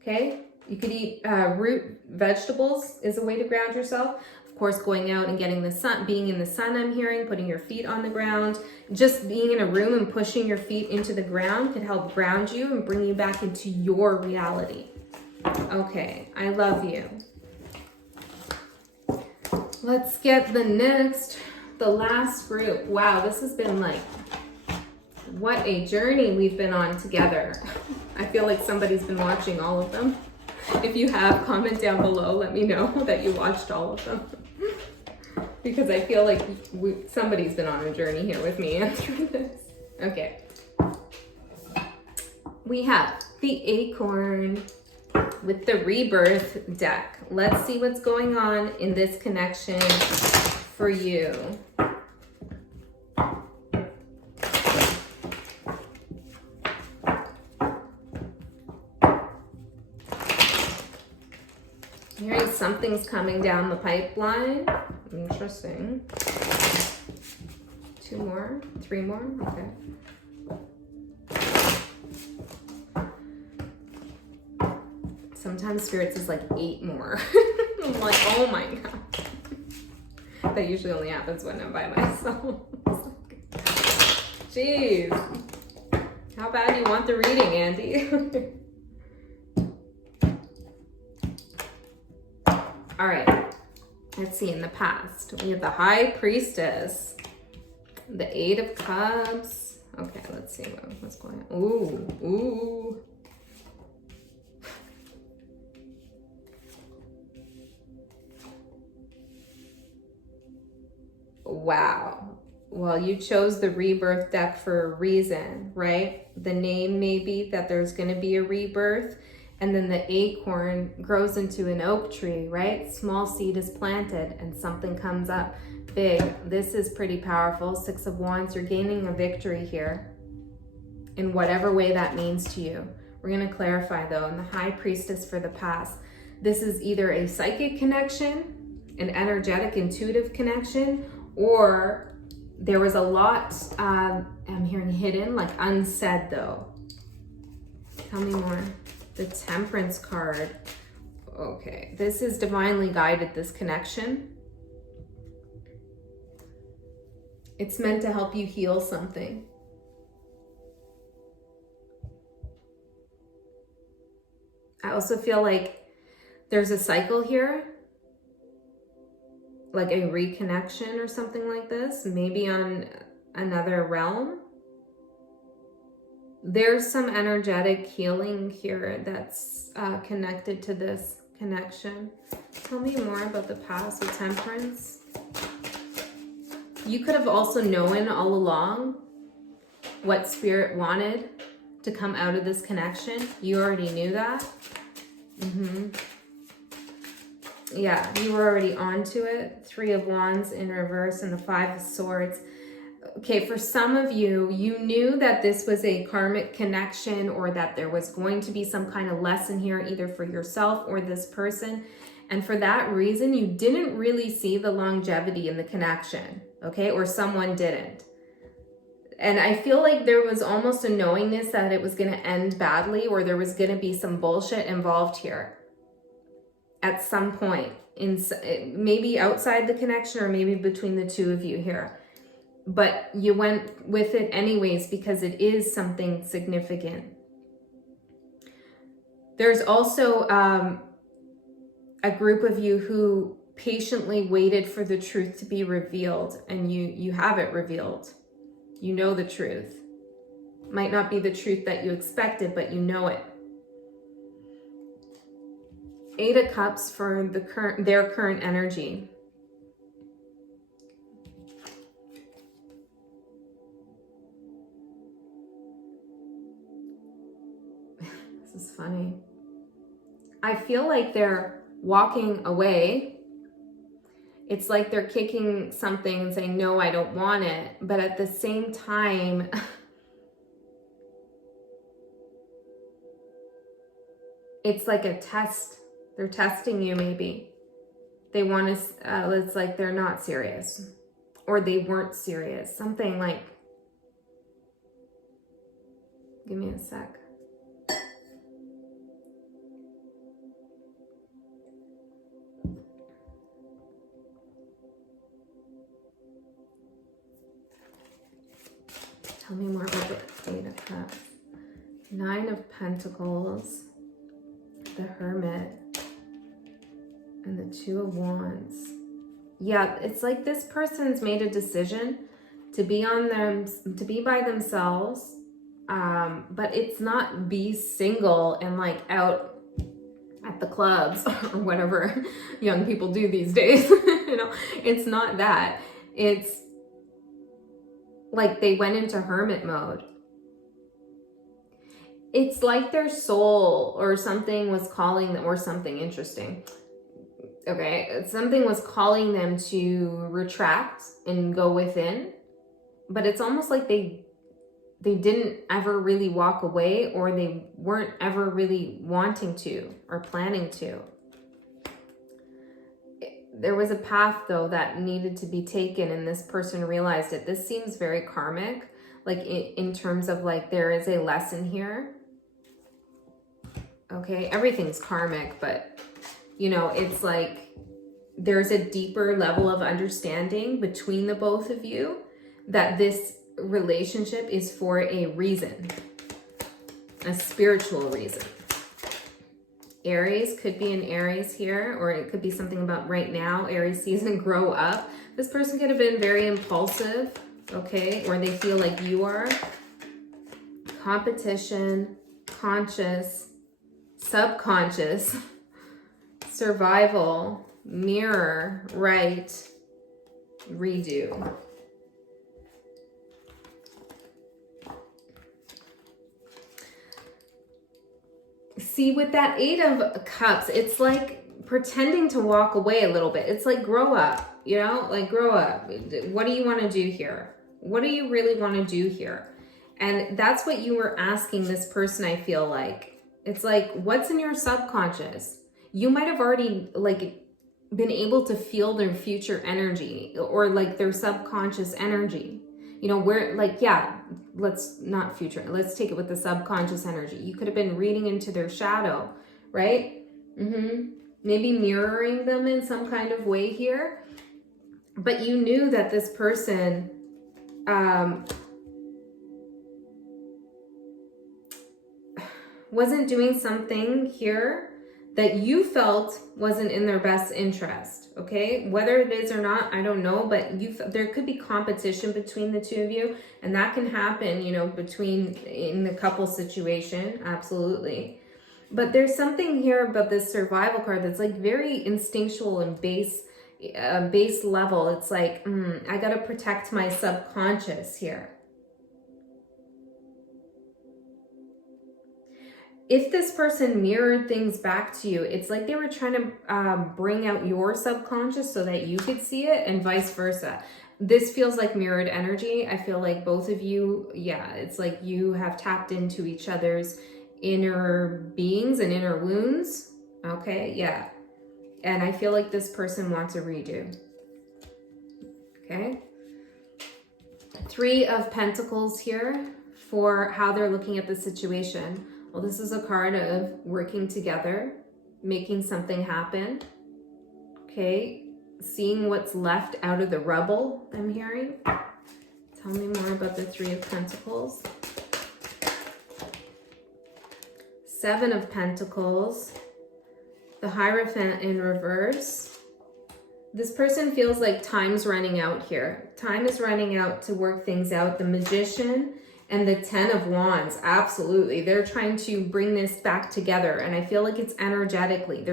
Okay? You could eat root vegetables is a way to ground yourself. Of course, going out and getting the sun, being in the sun, I'm hearing, putting your feet on the ground. Just being in a room and pushing your feet into the ground could help ground you and bring you back into your reality. Okay, I love you. Let's get the last group. Wow, this has been like, what a journey we've been on together. I feel like somebody's been watching all of them. If you have, comment down below. Let me know that you watched all of them. Because I feel like somebody's been on a journey here with me through this. Okay. We have the Acorn with the Rebirth deck. Let's see what's going on in this connection for you. Hearing something's coming down the pipeline. Interesting. 2 more? 3 more? Okay. Sometimes Spirits is like 8 more. I'm like, oh my god. That usually only happens when I'm by myself. Jeez. How bad do you want the reading, Andy? All right, let's see, in the past, we have the High Priestess, the 8 of Cups, Okay, let's see what's going on. Ooh. Wow. Well, you chose the Rebirth deck for a reason, right? The name maybe that there's going to be a rebirth, and then the acorn grows into an oak tree, right? Small seed is planted and something comes up big. This is pretty powerful. Six of Wands, you're gaining a victory here in whatever way that means to you. We're going to clarify though, in the High Priestess for the past, this is either a psychic connection, an energetic, intuitive connection, or there was a lot, I'm hearing hidden, like unsaid though. Tell me more. The Temperance card. Okay, this is divinely guided, this connection. It's meant to help you heal something. I also feel like there's a cycle here, like a reconnection or something like this, maybe on another realm. There's some energetic healing here that's connected to this connection. Tell me more about the past with Temperance. You could have also known all along what Spirit wanted to come out of this connection. You already knew that. Yeah, you were already onto it. Three of Wands in reverse and the Five of Swords. Okay, for some of you, you knew that this was a karmic connection, or that there was going to be some kind of lesson here, either for yourself or this person. And for that reason, you didn't really see the longevity in the connection, okay? Or someone didn't. And I feel like there was almost a knowingness that it was going to end badly, or there was going to be some bullshit involved here at some point, maybe outside the connection or maybe between the two of you here. But you went with it anyways because it is something significant. There's also a group of you who patiently waited for the truth to be revealed, and you have it revealed. You know the truth. Might not be the truth that you expected, but you know it. Eight of Cups for their current energy. This is funny. I feel like they're walking away. It's like they're kicking something and saying, no, I don't want it. But at the same time, it's like a test. They're testing you maybe. They want to, it's like they're not serious. Or they weren't serious. Something like, give me a sec. Tell me more about the Eight of Cups. Nine of Pentacles, the Hermit, and the Two of Wands. Yeah, it's like this person's made a decision to be by themselves, but it's not be single and like out at the clubs or whatever young people do these days. You know, it's not that. It's like they went into hermit mode. It's like their soul or something was calling them, or something interesting. Okay, something was calling them to retract and go within, but it's almost like they didn't ever really walk away, or they weren't ever really wanting to or planning to. There was a path though that needed to be taken, and this person realized it. This seems very karmic, like in terms of like there is a lesson here. Okay, everything's karmic, but you know, it's like there's a deeper level of understanding between the both of you that this relationship is for a reason, a spiritual reason. Aries could be an Aries here, or it could be something about right now, Aries season, grow up. This person could have been very impulsive, okay, or they feel like you are. competition, conscious, subconscious, survival, mirror, right, redo. See, with that 8 of Cups, it's like pretending to walk away a little bit. It's like, grow up, you know, like grow up. What do you want to do here? What do you really want to do here? And that's what you were asking this person, I feel like. It's like, what's in your subconscious? You might have already like been able to feel their future energy or like their subconscious energy. You know, where like, yeah, let's not future, let's take it with the subconscious energy. You could have been reading into their shadow, right? Maybe mirroring them in some kind of way here. But you knew that this person wasn't doing something here that you felt wasn't in their best interest, okay? Whether it is or not, I don't know, but there could be competition between the two of you, and that can happen, you know, in the couple situation, absolutely. But there's something here about this survival card that's like very instinctual and base level. It's like, I gotta protect my subconscious here. If this person mirrored things back to you, it's like they were trying to bring out your subconscious so that you could see it, and vice versa. This feels like mirrored energy. I feel like both of you, yeah, it's like you have tapped into each other's inner beings and inner wounds. Okay, yeah. And I feel like this person wants a redo. Okay. 3 of Pentacles here for how they're looking at the situation. Well, this is a card of working together, making something happen. Okay. Seeing what's left out of the rubble, I'm hearing. Tell me more about the 3 of Pentacles. 7 of Pentacles. The Hierophant in reverse. This person feels like time's running out here. Time is running out to work things out. The Magician and the 10 of Wands, absolutely. They're trying to bring this back together, and I feel like it's energetically.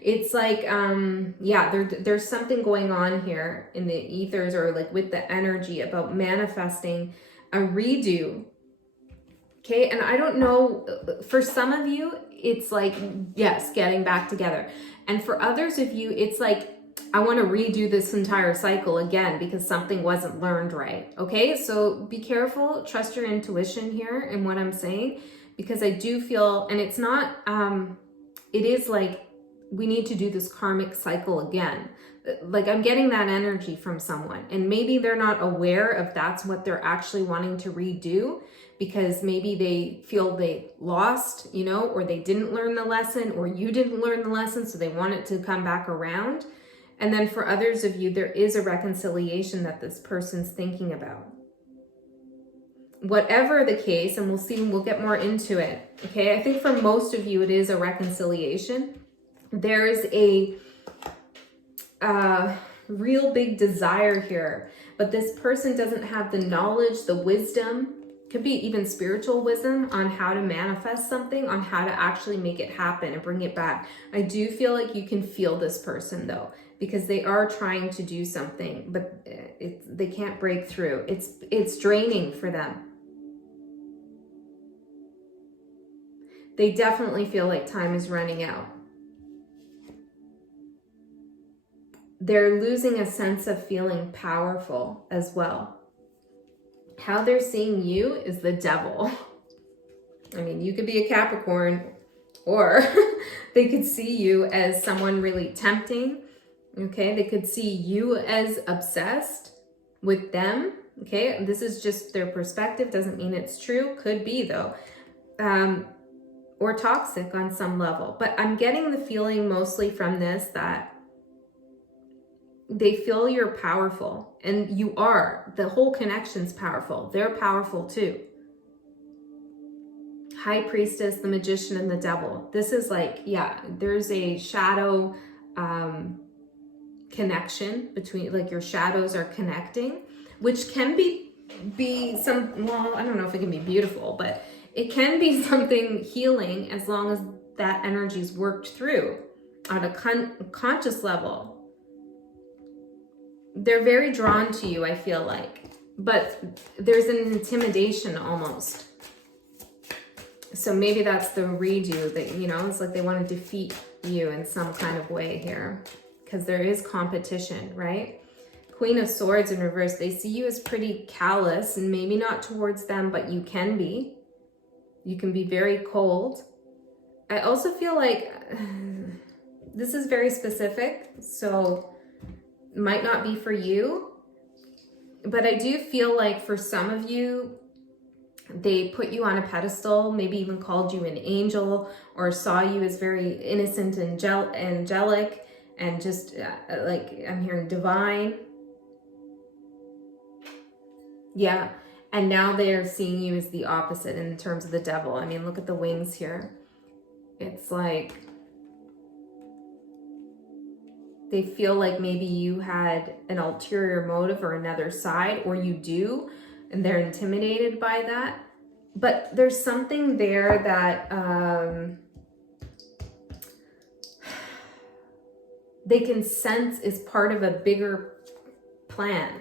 It's like, yeah, there's something going on here in the ethers or like with the energy about manifesting a redo. Okay, and I don't know, for some of you, it's like, yes, getting back together. And for others of you, it's like, I want to redo this entire cycle again because something wasn't learned right. Okay, so be careful, trust your intuition here in what I'm saying, because I do feel, and it's not, it is like, we need to do this karmic cycle again. Like I'm getting that energy from someone, and maybe they're not aware of that's what they're actually wanting to redo, because maybe they feel they lost, you know, or they didn't learn the lesson, or you didn't learn the lesson, so they want it to come back around. And then for others of you, there is a reconciliation that this person's thinking about. Whatever the case, and we'll see, we'll get more into it. Okay, I think for most of you, it is a reconciliation. There is a real big desire here, but this person doesn't have the knowledge, the wisdom, could be even spiritual wisdom on how to manifest something, on how to actually make it happen and bring it back. I do feel like you can feel this person though, because they are trying to do something, but they can't break through. It's draining for them. They definitely feel like time is running out. They're losing a sense of feeling powerful as well. How they're seeing you is the devil. I mean, you could be a Capricorn, or they could see you as someone really tempting. Okay, they could see you as obsessed with them. Okay, this is just their perspective, doesn't mean it's true. Could be though. Or toxic on some level. But I'm getting the feeling mostly from this that they feel you're powerful, and you are. The whole connection's powerful. They're powerful too. High Priestess, the Magician, and the Devil. This is like, yeah, there's a shadow connection between, like your shadows are connecting, which can be some, well, I don't know if it can be beautiful, but It can be something healing as long as that energy is worked through on a conscious level. They're very drawn to you, I feel like, but there's an intimidation almost. So maybe that's the redo that, you know, it's like they want to defeat you in some kind of way here, because there is competition, right? Queen of Swords in reverse, they see you as pretty callous, and maybe not towards them, but you can be. You can be very cold. I also feel like this is very specific, so might not be for you, but I do feel like for some of you, they put you on a pedestal, maybe even called you an angel, or saw you as very innocent and angelic, and just like I'm hearing divine. Yeah, and now they are seeing you as the opposite in terms of the devil. I mean, look at the wings here. It's like they feel like maybe you had an ulterior motive or another side, or you do, and they're intimidated by that. But there's something there that they can sense is part of a bigger plan.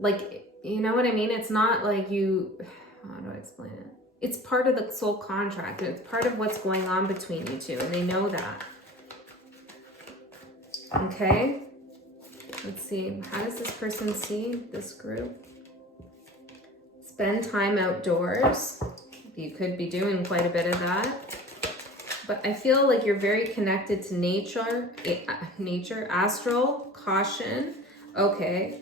Like, you know what I mean? It's not like you, how do I explain it? It's part of the soul contract. It's part of what's going on between you two, and they know that. Okay? Let's see. How does this person see this group? Spend time outdoors. You could be doing quite a bit of that. But I feel like you're very connected to nature, astral, caution. Okay.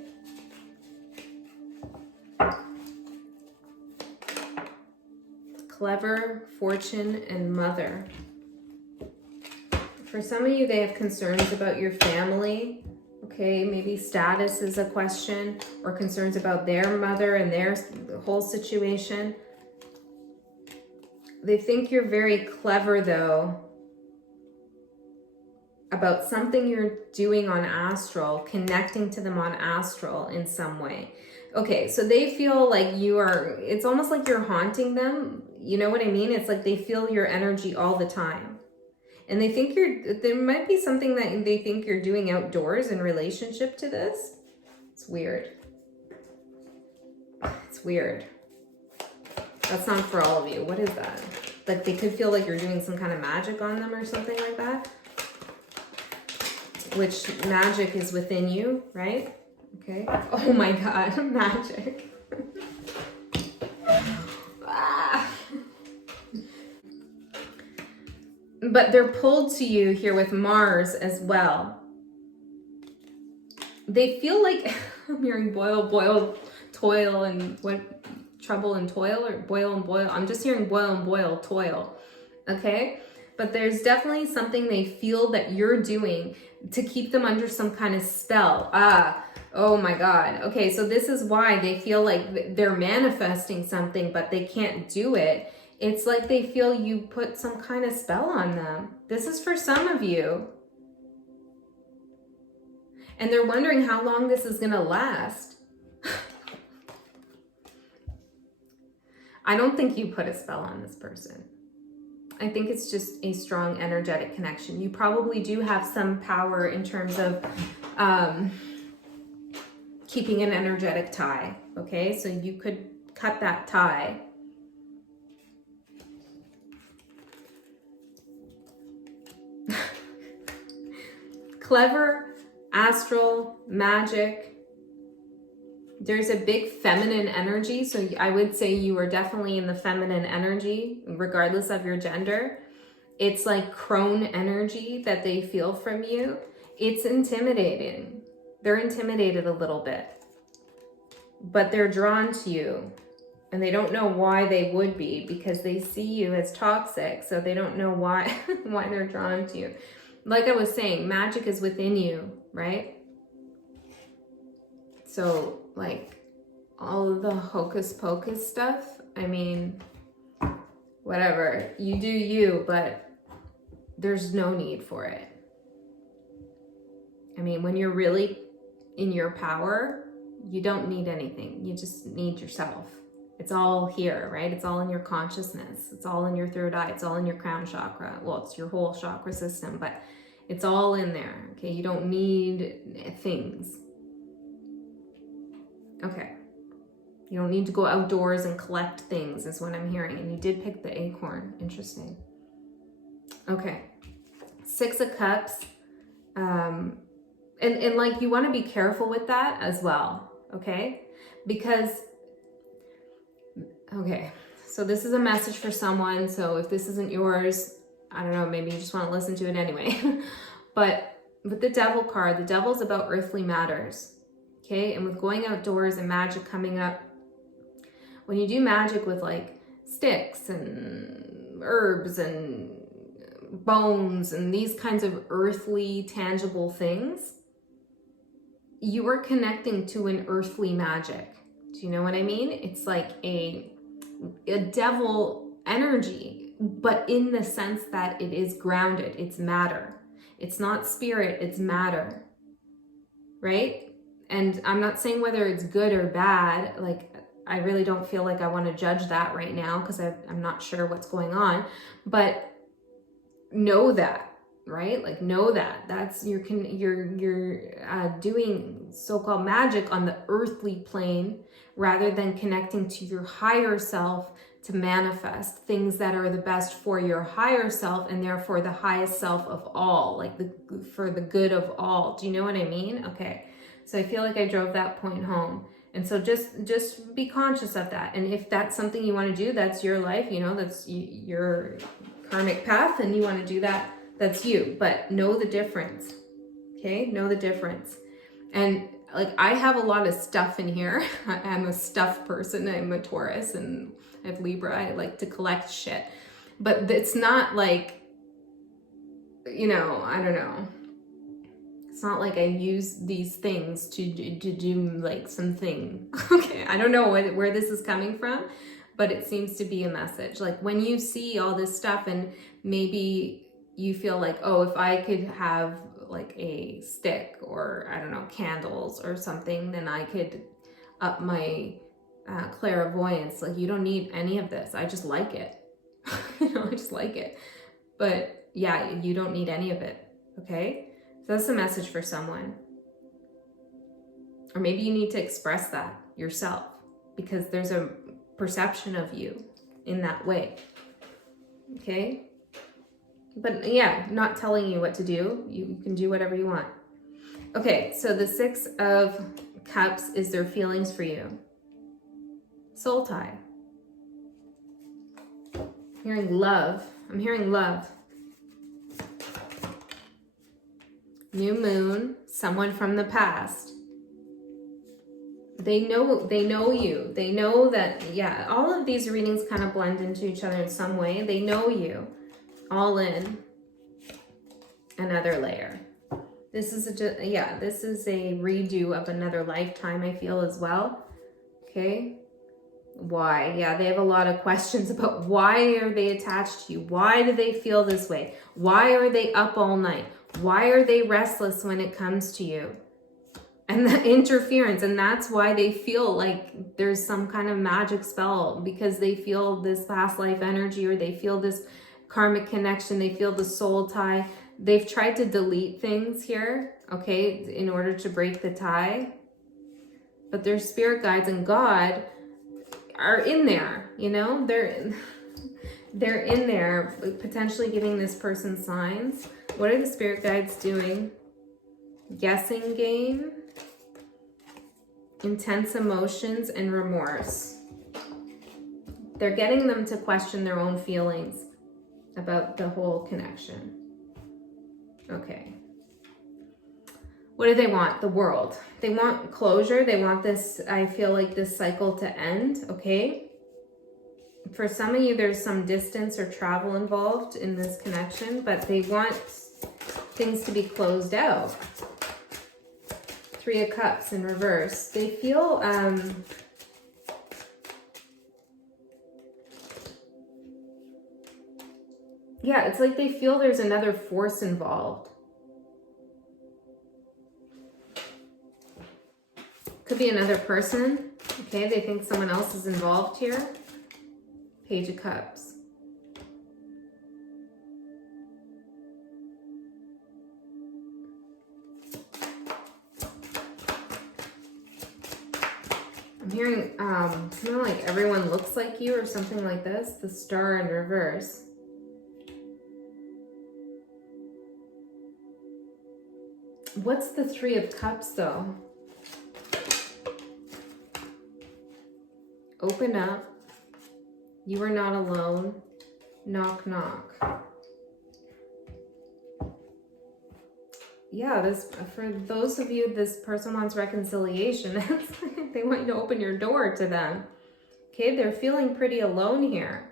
Clever, fortune, and mother. For some of you, they have concerns about your family. Okay, maybe status is a question, or concerns about their mother and their whole situation. They think you're very clever, though, about something you're doing on astral, connecting to them on astral in some way. Okay, so they feel like you are, it's almost like you're haunting them. You know what I mean? It's like they feel your energy all the time. And they think there might be something that they think you're doing outdoors in relationship to this. It's weird. It's weird. That's not for all of you. What is that? Like they could feel like you're doing some kind of magic on them or something like that. Which magic is within you, right? Okay. Oh my God, magic. But they're pulled to you here with Mars as well. They feel like, I'm hearing boil, toil, and what, trouble and toil, or boil and boil. I'm just hearing boil and boil, toil. Okay? But there's definitely something they feel that you're doing to keep them under some kind of spell. Oh my God. Okay, so this is why they feel like they're manifesting something, but they can't do it. It's like they feel you put some kind of spell on them. This is for some of you. And they're wondering how long this is going to last. I don't think you put a spell on this person. I think it's just a strong energetic connection. You probably do have some power in terms of keeping an energetic tie. Okay, so you could cut that tie. Clever, astral, magic. There's a big feminine energy. So I would say you are definitely in the feminine energy, regardless of your gender. It's like crone energy that they feel from you. It's intimidating. They're intimidated a little bit, but they're drawn to you. And they don't know why they would be, because they see you as toxic. So they don't know why, why they're drawn to you. Like I was saying, magic is within you, right? So like all of the hocus pocus stuff, I mean, whatever, you do you, but there's no need for it. I mean, when you're really in your power, you don't need anything. You just need yourself. It's all here, right? It's all in your consciousness. It's all in your third eye. It's all in your crown chakra. Well, it's your whole chakra system, but it's all in there, okay? You don't need things. Okay. You don't need to go outdoors and collect things is what I'm hearing. And you did pick the acorn. Interesting. Okay. 6 of Cups. And like, you want to be careful with that as well, okay? Because, okay, so this is a message for someone. So if this isn't yours, I don't know, maybe you just want to listen to it anyway. But with the Devil card, the Devil's about earthly matters, okay? And with going outdoors and magic coming up, when you do magic with like sticks and herbs and bones and these kinds of earthly, tangible things, you are connecting to an earthly magic. Do you know what I mean? It's like a devil energy, but in the sense that it is grounded. It's matter. It's not spirit, it's matter, right? And I'm not saying whether it's good or bad. Like, I really don't feel like I want to judge that right now because I'm not sure what's going on, but know that, right? Like, know that that's you're doing so-called magic on the earthly plane rather than connecting to your higher self to manifest things that are the best for your higher self and therefore the highest self of all, like for the good of all. Do you know what I mean? Okay, so I feel like I drove that point home. And so just be conscious of that. And if that's something you want to do, that's your life, you know, that's your karmic path, and you want to do that, that's you. But know the difference, okay? Know the difference. And like, I have a lot of stuff in here. I'm a stuff person. I'm a Taurus and I have Libra. I like to collect shit. But it's not like, you know, I don't know. It's not like I use these things to do like something. Okay, I don't know where this is coming from, but it seems to be a message. Like, when you see all this stuff and maybe you feel like, oh, if I could have like a stick or, I don't know, candles or something, then I could up my clairvoyance. Like, you don't need any of this. I just like it. You know, I just like it. But yeah, you don't need any of it, okay? So that's a message for someone. Or maybe you need to express that yourself because there's a perception of you in that way. Okay? But yeah, not telling you what to do. You can do whatever you want. Okay, so the 6 of Cups is their feelings for you. Soul tie. I'm hearing love. I'm hearing love. New moon, someone from the past. They know you. They know that, yeah, all of these readings kind of blend into each other in some way. They know you. All in. Another layer. This is this is a redo of another lifetime, I feel, as well. Okay. Why? Yeah, they have a lot of questions about why are they attached to you? Why do they feel this way? Why are they up all night? Why are they restless when it comes to you? And the interference, and that's why they feel like there's some kind of magic spell, because they feel this past life energy, or they feel this karmic connection, they feel the soul tie. They've tried to delete things here, okay, in order to break the tie. But their spirit guides and God are in there, you know? They're in there, potentially giving this person signs. What are the spirit guides doing? Guessing game, intense emotions, and remorse. They're getting them to question their own feelings about the whole connection. Okay. What do they want? The world. They want closure. They want this, I feel like, this cycle to end, okay? For some of you, there's some distance or travel involved in this connection, but they want things to be closed out. 3 of Cups in reverse. They feel, yeah, it's like they feel there's another force involved. Could be another person, Okay, they think someone else is involved here. Page of Cups. I'm hearing something like everyone looks like you or something like this. The Star in reverse. What's the Three of Cups though? Open up. You are not alone. Knock, knock. Yeah, this, for those of you, this person wants reconciliation. They want you to open your door to them. Okay, they're feeling pretty alone here.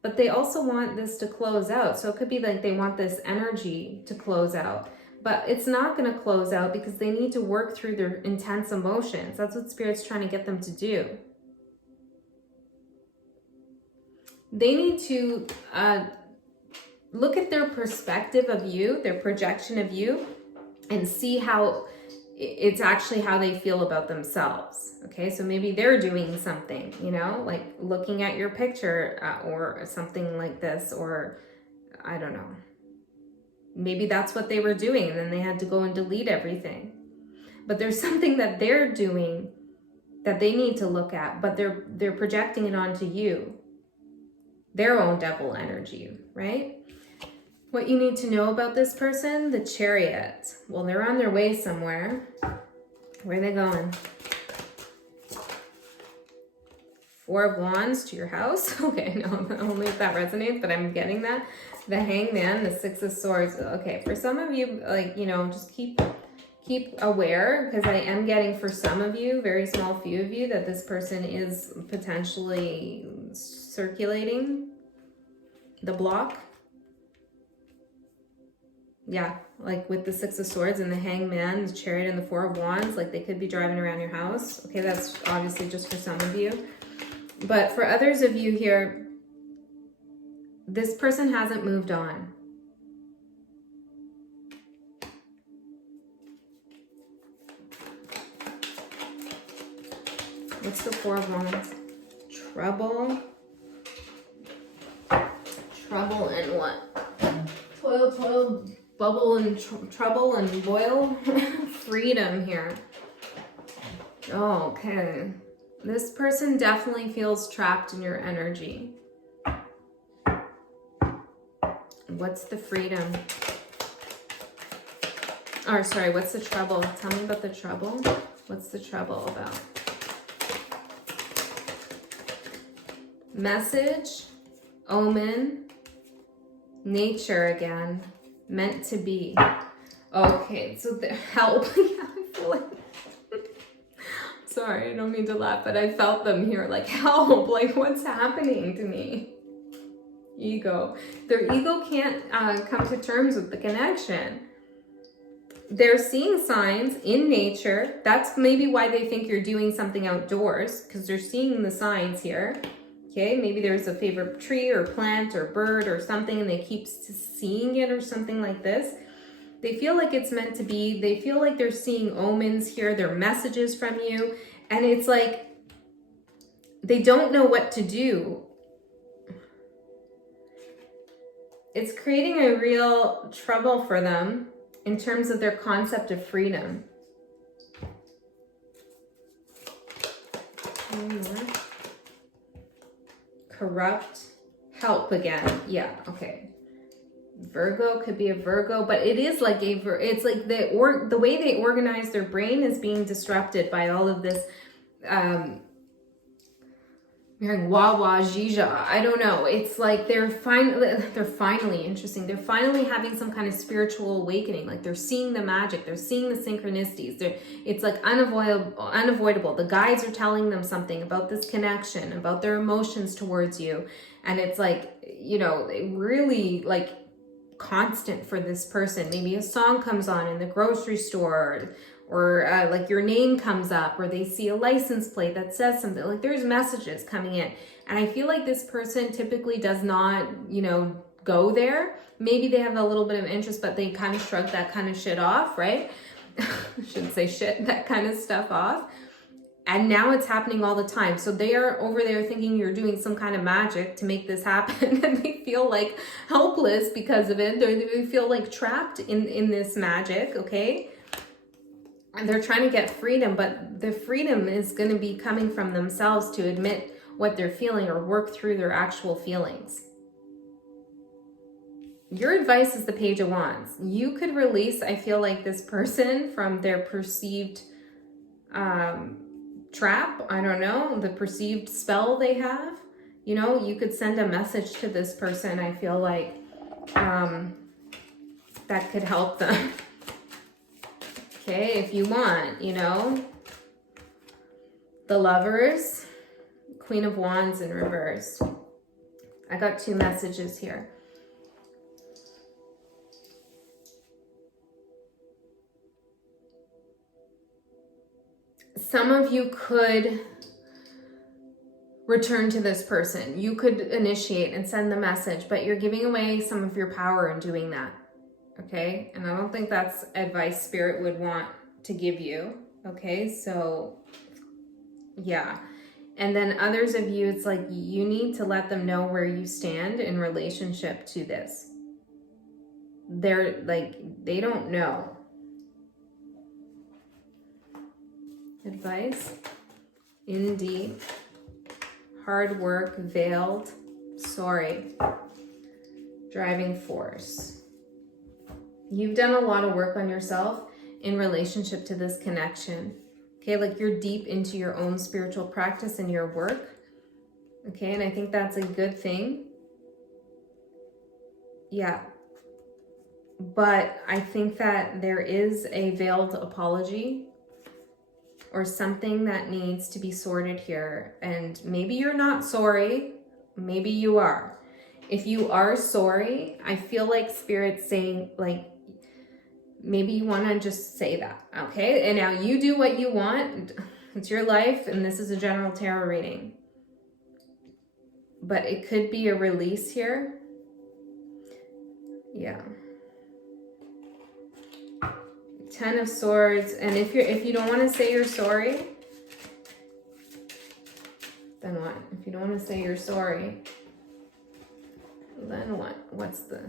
But they also want this to close out. So it could be like they want this energy to close out. But it's not going to close out because they need to work through their intense emotions. That's what Spirit's trying to get them to do. They need to look at their perspective of you, their projection of you, and see how it's actually how they feel about themselves. Okay, so maybe they're doing something, you know, like looking at your picture or something like this, or I don't know. Maybe that's what they were doing and then they had to go and delete everything. But there's something that they're doing that they need to look at, but they're projecting it onto you. Their own devil energy, right? What you need to know about this person, the Chariot. Well, they're on their way somewhere. Where are they going? Four of Wands to your house. Okay, no, only if that resonates, but I'm getting that. The Hangman, the Six of Swords. Okay, for some of you, like, you know, just keep aware, because I am getting for some of you, very small few of you, that this person is potentially circulating the block. Yeah, like with the Six of Swords and the Hangman, the Chariot and the Four of Wands, like they could be driving around your house. Okay, that's obviously just for some of you. But for others of you here, this person hasn't moved on. What's the Four of Wands? Trouble. Trouble and what? Toil, bubble and trouble and boil. Freedom here. Oh, okay. This person definitely feels trapped in your energy. What's the freedom? Or sorry, what's the trouble? Tell me about the trouble. What's the trouble about? Message, omen, nature again, meant to be. Okay, so the help. I feel like, sorry, I don't mean to laugh, but I felt them here, like help, like what's happening to me? Ego. Their ego can't come to terms with the connection. They're seeing signs in nature. That's maybe why they think you're doing something outdoors, because they're seeing the signs here. Okay, maybe there's a favorite tree or plant or bird or something and they keep seeing it or something like this. They feel like it's meant to be. They feel like they're seeing omens here. They're messages from you. And it's like they don't know what to do. It's creating a real trouble for them in terms of their concept of freedom. Corrupt, help again. Yeah, okay. Virgo could be a Virgo, but it is like it's like the way they organize their brain is being disrupted by all of this hearing wah jija. I don't know. It's like they're finally interesting. They're finally having some kind of spiritual awakening. Like they're seeing the magic. They're seeing the synchronicities. It's like unavoidable. The guides are telling them something about this connection, about their emotions towards you. And it's like, you know, really like constant for this person. Maybe a song comes on in the grocery store, or like your name comes up, or they see a license plate that says something. Like there's messages coming in. And I feel like this person typically does not, you know, go there. Maybe they have a little bit of interest, but they kind of shrug that kind of shit off, right? I shouldn't say shit, that kind of stuff off. And now it's happening all the time. So they are over there thinking you're doing some kind of magic to make this happen. And they feel like helpless because of it. They feel like trapped in this magic, okay? And they're trying to get freedom, but the freedom is going to be coming from themselves to admit what they're feeling or work through their actual feelings. Your advice is the Page of Wands. You could release, I feel like, this person from their perceived trap, I don't know, the perceived spell they have. You know, you could send a message to this person, I feel like, that could help them. Okay, if you want, you know. The Lovers, Queen of Wands in reverse. I got 2 messages here. Some of you could return to this person. You could initiate and send the message, but you're giving away some of your power in doing that. Okay? And I don't think that's advice Spirit would want to give you. Okay? So, yeah. And then others of you, it's like you need to let them know where you stand in relationship to this. They're like, they don't know. Advice, in deep, hard work, veiled, sorry, driving force. You've done a lot of work on yourself in relationship to this connection. Okay, like you're deep into your own spiritual practice and your work. Okay, and I think that's a good thing. Yeah. But I think that there is a veiled apology or something that needs to be sorted here. And maybe you're not sorry. Maybe you are. If you are sorry, I feel like Spirit's saying, like, maybe you want to just say that, okay? And now you do what you want. It's your life, and this is a general tarot reading. But it could be a release here. Yeah. 10 of Swords. And if you don't want to say you're sorry, then what? If you don't want to say you're sorry, then what? What's the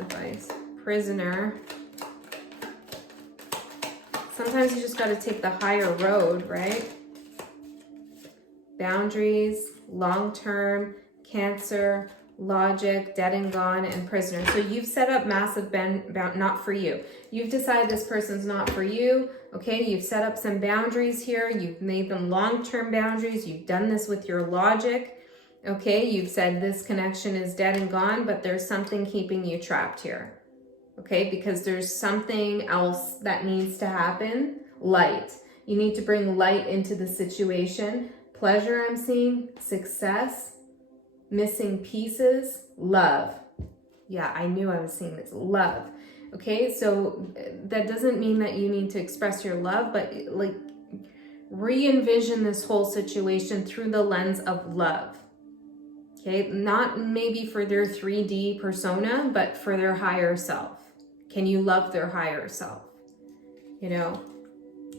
advice? Prisoner. Sometimes you just got to take the higher road, right? Boundaries, long-term, Cancer, logic, dead and gone, and prisoner. So you've set up massive not for you. You've decided this person's not for you. Okay, you've set up some boundaries here. You've made them long-term boundaries. You've done this with your logic. Okay, you've said this connection is dead and gone, but there's something keeping you trapped here. Okay, because there's something else that needs to happen. Light. You need to bring light into the situation. Pleasure, I'm seeing. Success. Missing pieces. Love. Yeah, I knew I was seeing this. Love. Okay, so that doesn't mean that you need to express your love, but like re-envision this whole situation through the lens of love. Okay, not maybe for their 3D persona, but for their higher self. Can you love their higher self? You know,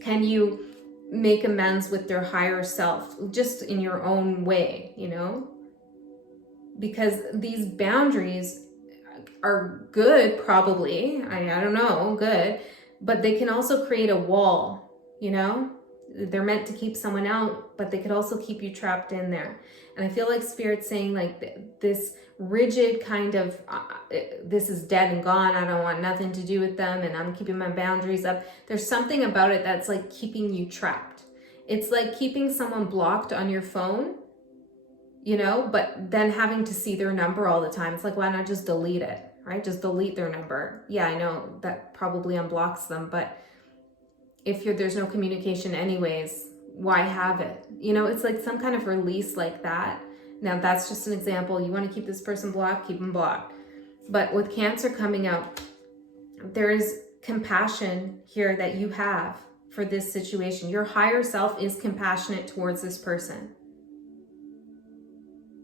can you make amends with their higher self just in your own way, you know? Because these boundaries are good, probably, I don't know, good, but they can also create a wall, you know? They're meant to keep someone out, but they could also keep you trapped in there. And I feel like Spirit's saying like this rigid kind of, this is dead and gone, I don't want nothing to do with them, and I'm keeping my boundaries up. There's something about it that's like keeping you trapped. It's like keeping someone blocked on your phone, you know, but then having to see their number all the time. It's like, why not just delete it, right? Just delete their number. Yeah, I know that probably unblocks them, but if there's no communication anyways, why have it? You know, it's like some kind of release like that. Now that's just an example. You want to keep this person blocked, keep them blocked. But with Cancer coming out, there is compassion here that you have for this situation. Your higher self is compassionate towards this person.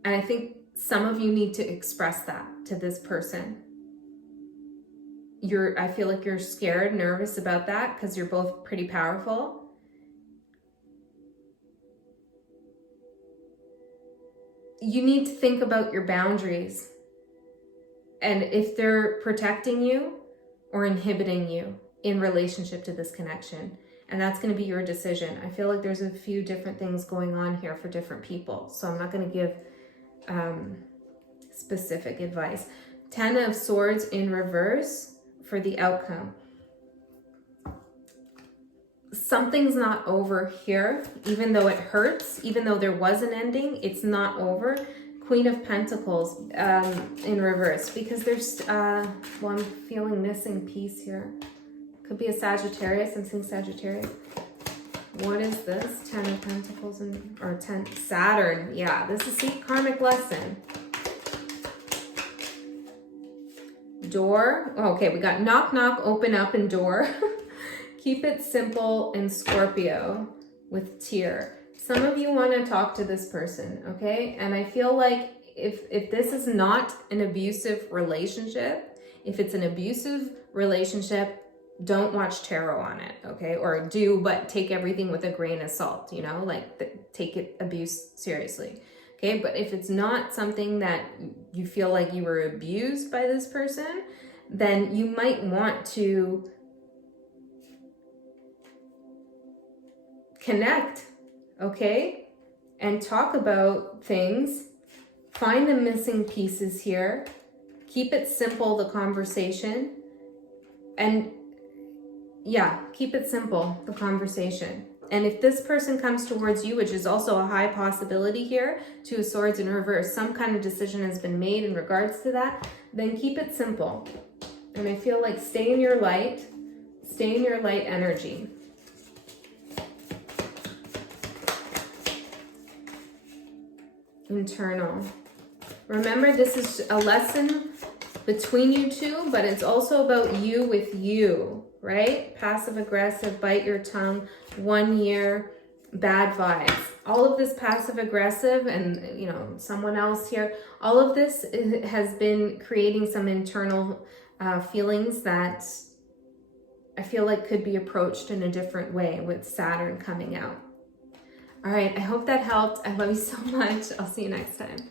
And I think some of you need to express that to this person. I feel like you're scared, nervous about that because you're both pretty powerful. you need to think about your boundaries and if they're protecting you or inhibiting you in relationship to this connection. And that's going to be your decision. I feel like there's a few different things going on here for different people. So I'm not going to give specific advice. 10 of Swords in reverse for the outcome. Something's not over here, even though it hurts, even though there was an ending, it's not over. Queen of Pentacles in reverse, because there's, well, I'm feeling missing piece here. Could be a Sagittarius, I'm seeing Sagittarius. What is this? 10 of Pentacles, or 10, Saturn. Yeah, this is, see, karmic lesson. Door. Oh, okay, we got knock, knock, open up, and door. Keep it simple, and Scorpio with tear. Some of you want to talk to this person, okay? And I feel like if this is not an abusive relationship, if it's an abusive relationship, don't watch tarot on it, okay? Or do, but take everything with a grain of salt, you know? Like, take it, abuse seriously, okay? But if it's not something that you feel like you were abused by this person, then you might want to connect, okay? And talk about things. Find the missing pieces here. Keep it simple, the conversation. And yeah, keep it simple, the conversation. And if this person comes towards you, which is also a high possibility here, 2 of Swords in reverse, some kind of decision has been made in regards to that, then keep it simple. And I feel like stay in your light energy. Internal. Remember, this is a lesson between you two, but it's also about you with you, right? Passive aggressive, bite your tongue, 1 year, bad vibes. All of this passive aggressive and, you know, someone else here, all of this has been creating some internal feelings that I feel like could be approached in a different way with Saturn coming out. All right, I hope that helped. I love you so much. I'll see you next time.